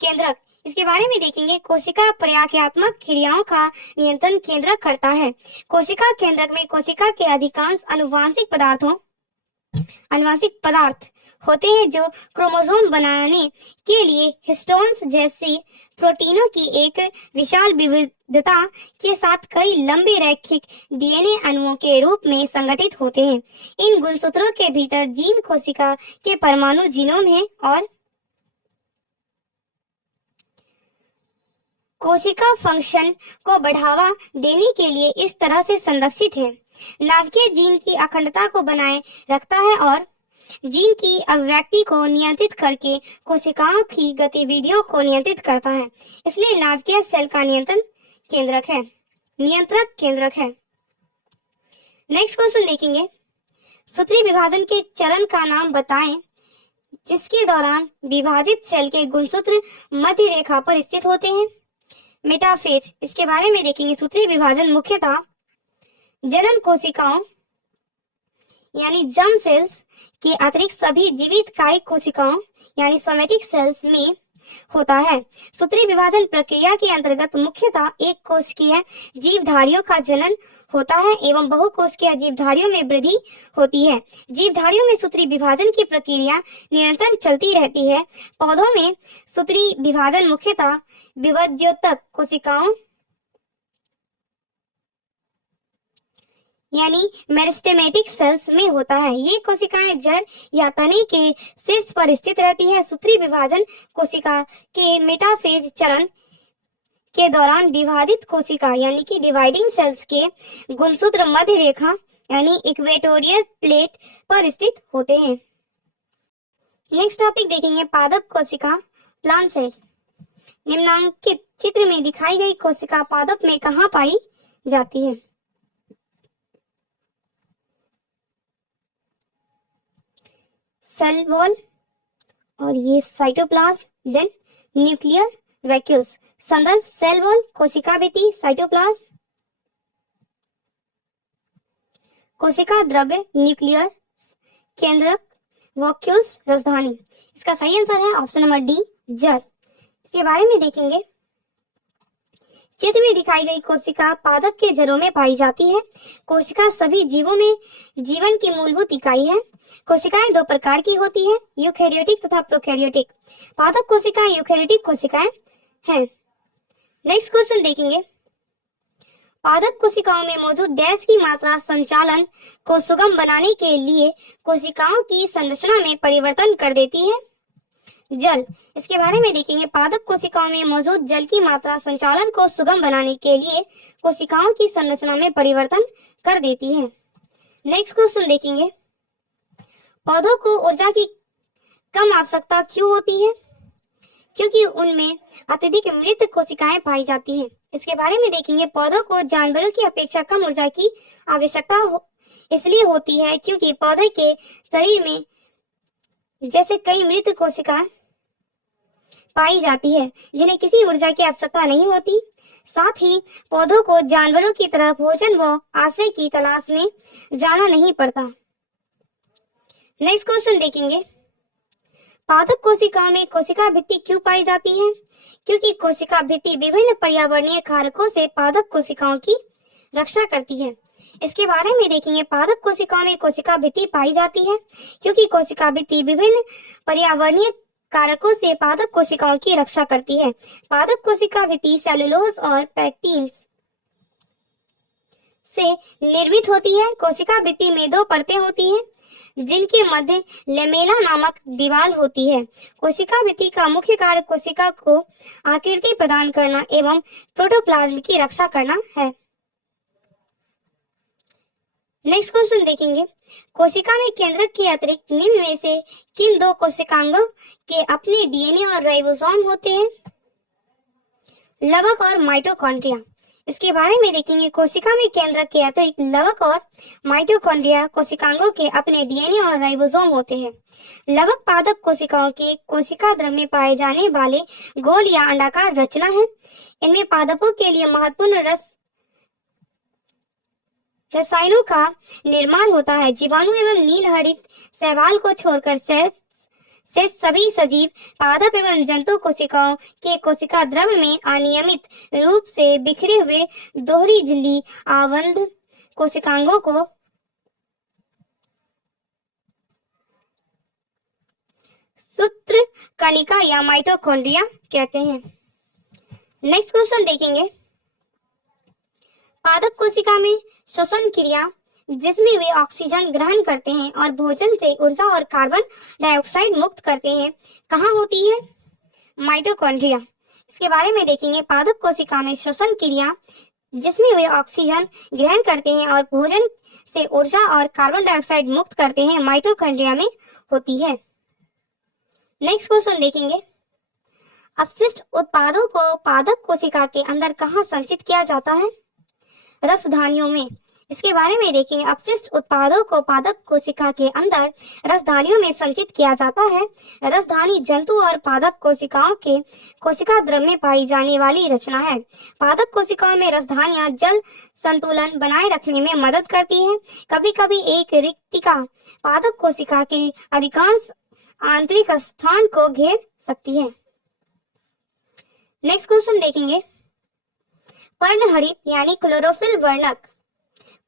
केंद्रक। इसके बारे में देखेंगे, कोशिका प्रक्रियात्मक क्रियाओं का नियंत्रण केंद्रक करता है। कोशिका केंद्रक में कोशिका के अधिकांश अनुवांशिक पदार्थ होते हैं जो क्रोमोसोम बनाने के लिए हिस्टोन्स जैसी प्रोटीनों की एक विशाल विविधता के साथ कई लंबे रैखिक डीएनए अणुओं के रूप में संगठित होते हैं। इन गुणसूत्रों के भीतर जीन कोशिका के परमाणु जीनोम है और कोशिका फंक्शन को बढ़ावा देने के लिए इस तरह से संरक्षित है। नाभिकीय जीन की अखंडता को बनाए रखता है और जीन की अभिव्यक्ति को नियंत्रित करके कोशिकाओं की गतिविधियों को नियंत्रित करता है। इसलिए नाभिकीय सेल का नियंत्रक केंद्रक है। नेक्स्ट क्वेश्चन देखेंगे, सूत्री विभाजन के चरण का नाम बताएं जिसके दौरान विभाजित सेल के गुणसूत्र मध्य रेखा पर स्थित होते हैं। मेटाफेज। इसके बारे में देखेंगे, सूत्री विभाजन मुख्यतः जनन कोशिकाओं यानी जर्म सेल्स के अतिरिक्त सभी जीवित कायिक कोशिकाओं यानी सोमेटिक सेल्स में होता है। सूत्री विभाजन प्रक्रिया के अंतर्गत मुख्यतः एक कोशिकीय जीवधारियों का जनन होता है एवं बहुकोशिकीय जीवधारियों में वृद्धि होती है। जीवधारियों में सूत्री विभाजन की प्रक्रिया निरंतर चलती रहती है। पौधों में सूत्री विभाजन मुख्यतः विभज्योतक कोशिकाओं यानी मेरिस्टेमेटिक सेल्स में होता है। ये कोशिकाएं जड़ या तने के शीर्ष पर स्थित रहती है। सूत्री विभाजन कोशिका के मेटाफेज चरण के दौरान विभाजित कोशिका यानी कि डिवाइडिंग सेल्स के गुणसूत्र मध्य रेखा यानी इक्वेटोरियल प्लेट पर स्थित होते हैं। नेक्स्ट टॉपिक देखेंगे पादप कोशिका, प्लांट सेल। निम्नांकित चित्र में दिखाई गई कोशिका पादप में कहाँ पाई जाती है? सेल वॉल, और ये साइटोप्लाज्म, देन न्यूक्लियर वैक्यूल्स। संदर्भ सेल वॉल, कोशिका भित्ति, साइटोप्लाज्म, कोशिका द्रव्य, न्यूक्लियर केंद्रक, वैक्यूल्स राजधानी। इसका सही आंसर है ऑप्शन नंबर डी, जड़। इसके बारे में देखेंगे। चित्र में दिखाई गई कोशिका पादप के जड़ों में पाई जाती है। कोशिका सभी जीवों में जीवन की मूलभूत इकाई है। कोशिकाएं दो प्रकार की होती हैं, यूकेरियोटिक तथा प्रोकैरियोटिक। पादप कोशिकाएं यूकेरियोटिक कोशिकाएं हैं। नेक्स्ट क्वेश्चन देखेंगे। पादप कोशिकाओं में मौजूद डैश की मात्रा संचालन को सुगम बनाने के लिए कोशिकाओं की संरचना में परिवर्तन कर देती है। जल। इसके बारे में देखेंगे। पादप कोशिकाओं में मौजूद जल की मात्रा संचालन को सुगम बनाने के लिए कोशिकाओं की संरचना में परिवर्तन कर देती है। नेक्स्ट क्वेश्चन देखेंगे। पौधों को ऊर्जा की कम आवश्यकता क्यों होती है? क्योंकि उनमें अत्यधिक मृत कोशिकाएं पाई जाती हैं। इसके बारे में देखेंगे। पौधों को जानवरों की अपेक्षा कम ऊर्जा की आवश्यकता इसलिए होती है क्योंकि पौधे के शरीर में जैसे कई मृत कोशिकाएं पाई जाती है जिन्हें किसी ऊर्जा की आवश्यकता नहीं होती। साथ ही पौधों को जानवरों की तरह भोजन व आश्रय की तलाश में जाना नहीं पड़ता। नेक्स्ट क्वेश्चन देखेंगे। पादप कोशिकाओं में कोशिका भित्ति क्यों पाई जाती है? क्योंकि कोशिका भित्ति विभिन्न पर्यावरणीय कारकों से पादप कोशिकाओं की रक्षा करती है। इसके बारे में देखेंगे। पादप कोशिकाओं में कोशिका भित्ति पाई जाती है क्योंकि कोशिका भित्ति विभिन्न पर्यावरणीय कारकों से पादप कोशिकाओं की रक्षा करती है। पादप कोशिका भित्ति सेलुलोज और पैक्टिन से निर्मित होती है। कोशिका भित्ति में दो परतें होती हैं जिनके मध्य लेमेला नामक दीवार होती है। कोशिका भित्ति का मुख्य कार्य कोशिका को आकृति प्रदान करना एवं प्रोटोप्लाज्म की रक्षा करना है। नेक्स्ट क्वेश्चन देखेंगे। कोशिका में केंद्रक के अतिरिक्त निम्न में से किन दो कोशिकांगों के अपने डीएनए और राइबोसोम होते हैं? लवक और माइटोकॉन्ड्रिया। इसके बारे में देखेंगे। कोशिका में केंद्रक के अतिरिक्त लवक और माइटोकॉन्ड्रिया कोशिकांगों के अपने डीएनए और राइबोसोम होते हैं। लवक पादप कोशिकाओं के कोशिका द्रव्य में पाए जाने वाले गोल या अंडाकार रचना है। इनमें पादपों के लिए महत्वपूर्ण रसायनों का निर्माण होता है। जीवाणु एवं नील हरित शैवाल को छोड़कर से सभी सजीव पादप एवं जंतु कोशिकाओं के कोशिका द्रव्य में अनियमित रूप से बिखरे हुए दोहरी झिल्ली आवंध कोशिकांगों को सूत्र कणिका या माइटोकॉन्ड्रिया कहते हैं। नेक्स्ट क्वेश्चन देखेंगे। पादप कोशिका में श्वसन क्रिया जिसमें वे ऑक्सीजन ग्रहण करते हैं और भोजन से ऊर्जा और कार्बन डाइऑक्साइड मुक्त करते हैं कहाँ होती है? माइटोकॉन्ड्रिया। इसके बारे में देखेंगे। पादप कोशिका में श्वसन क्रिया जिसमें वे ऑक्सीजन ग्रहण करते हैं और भोजन से ऊर्जा और कार्बन डाइऑक्साइड मुक्त करते हैं माइटोकॉन्ड्रिया में होती है। नेक्स्ट क्वेश्चन देखेंगे। अपशिष्ट उत्पादों को पादप कोशिका के अंदर कहाँ संचित किया जाता है? रसधानियों में। इसके बारे में देखेंगे। अपशिष्ट उत्पादों को पादप कोशिका के अंदर रसधानियों में संचित किया जाता है। रसधानी जंतु और पादप कोशिकाओं के कोशिका द्रव्य में पाई जाने वाली रचना है। पादप कोशिकाओं में रसधानियां जल संतुलन बनाए रखने में मदद करती हैं। कभी कभी एक रिक्तिका पादप कोशिका के अधिकांश आंतरिक स्थान को घेर सकती है। नेक्स्ट क्वेश्चन देखेंगे। पर्णहरित यानी क्लोरोफिल वर्णक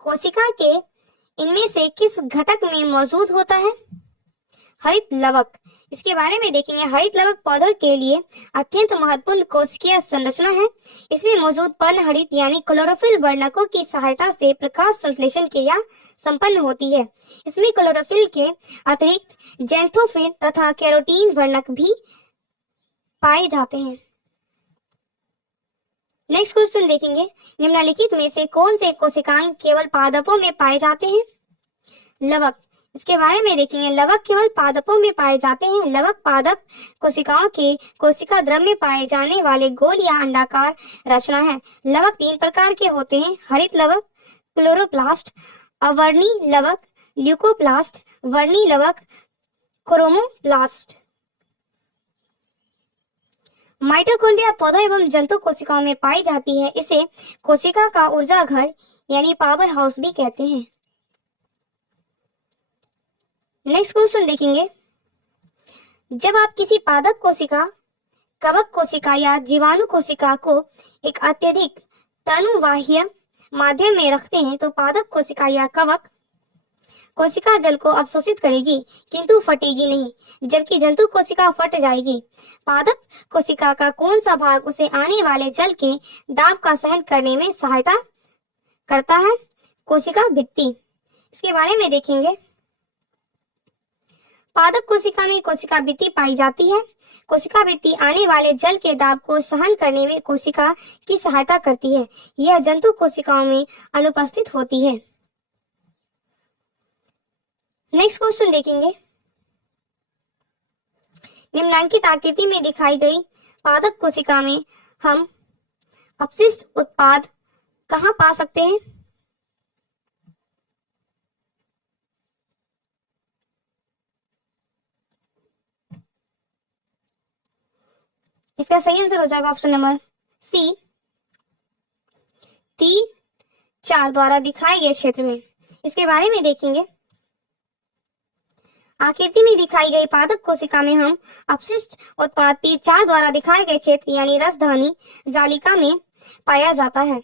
कोशिका के इनमें से किस घटक में मौजूद होता है? हरित लवक, इसके बारे में देखेंगे। हरित लवक पौधों के लिए अत्यंत महत्वपूर्ण कोशिकीय संरचना है। इसमें मौजूद पर्णहरित यानी क्लोरोफिल वर्णकों की सहायता से प्रकाश संश्लेषण क्रिया संपन्न होती है। इसमें क्लोरोफिल के अतिरिक्त ज़ैंथोफिल तथा कैरोटीन वर्णक भी पाए जाते हैं। नेक्स्ट क्वेश्चन देखेंगे, निम्नलिखित में से कौन से कोशिकांग केवल पादपों में पाए जाते हैं? लवक, इसके बारे में देखेंगे। लवक केवल पादपों में पाए जाते हैं। लवक पादप कोशिकाओं के कोशिका द्रव में पाए जाने वाले गोल या अंडाकार रचना है। लवक 3 प्रकार के होते हैं, हरित लवक, क्लोरोप्लास्ट, अवर्णी लवक, ल्यूकोप्लास्ट, वर्णी लवक, क्रोमोप्लास्ट। माइटोकॉन्ड्रिया पौधों एवं जंतु कोशिकाओं में पाई जाती है। इसे कोशिका का ऊर्जा घर यानी पावर हाउस भी कहते हैं। नेक्स्ट क्वेश्चन देखेंगे, जब आप किसी पादप कोशिका, कवक कोशिका या जीवाणु कोशिका को एक अत्यधिक तनुवाह्य माध्यम में रखते हैं तो पादप कोशिका या कवक कोशिका जल को अवशोषित करेगी किंतु फटेगी नहीं, जबकि जंतु कोशिका फट जाएगी। पादप कोशिका का कौन सा भाग उसे आने वाले जल के दाब का सहन करने में सहायता करता है? कोशिका भित्ति, इसके बारे में देखेंगे। पादप कोशिका में कोशिका भित्ति पाई जाती है। कोशिका भित्ति आने वाले जल के दाब को सहन करने में कोशिका की सहायता करती है। यह जंतु कोशिकाओं में अनुपस्थित होती है। नेक्स्ट क्वेश्चन देखेंगे, निम्नलिखित आकृति में दिखाई गई पादप कोशिका में हम अपशिष्ट उत्पाद कहाँ पा सकते हैं? इसका सही आंसर हो जाएगा ऑप्शन नंबर सी, 3-4 द्वारा दिखाए गए क्षेत्र में। इसके बारे में देखेंगे। आकृति में दिखाई गई पादप कोशिका में हम अपशिष्ट उत्पाद 3-4 द्वारा दिखाए गए क्षेत्र यानी रसधानी जालिका में पाया जाता है।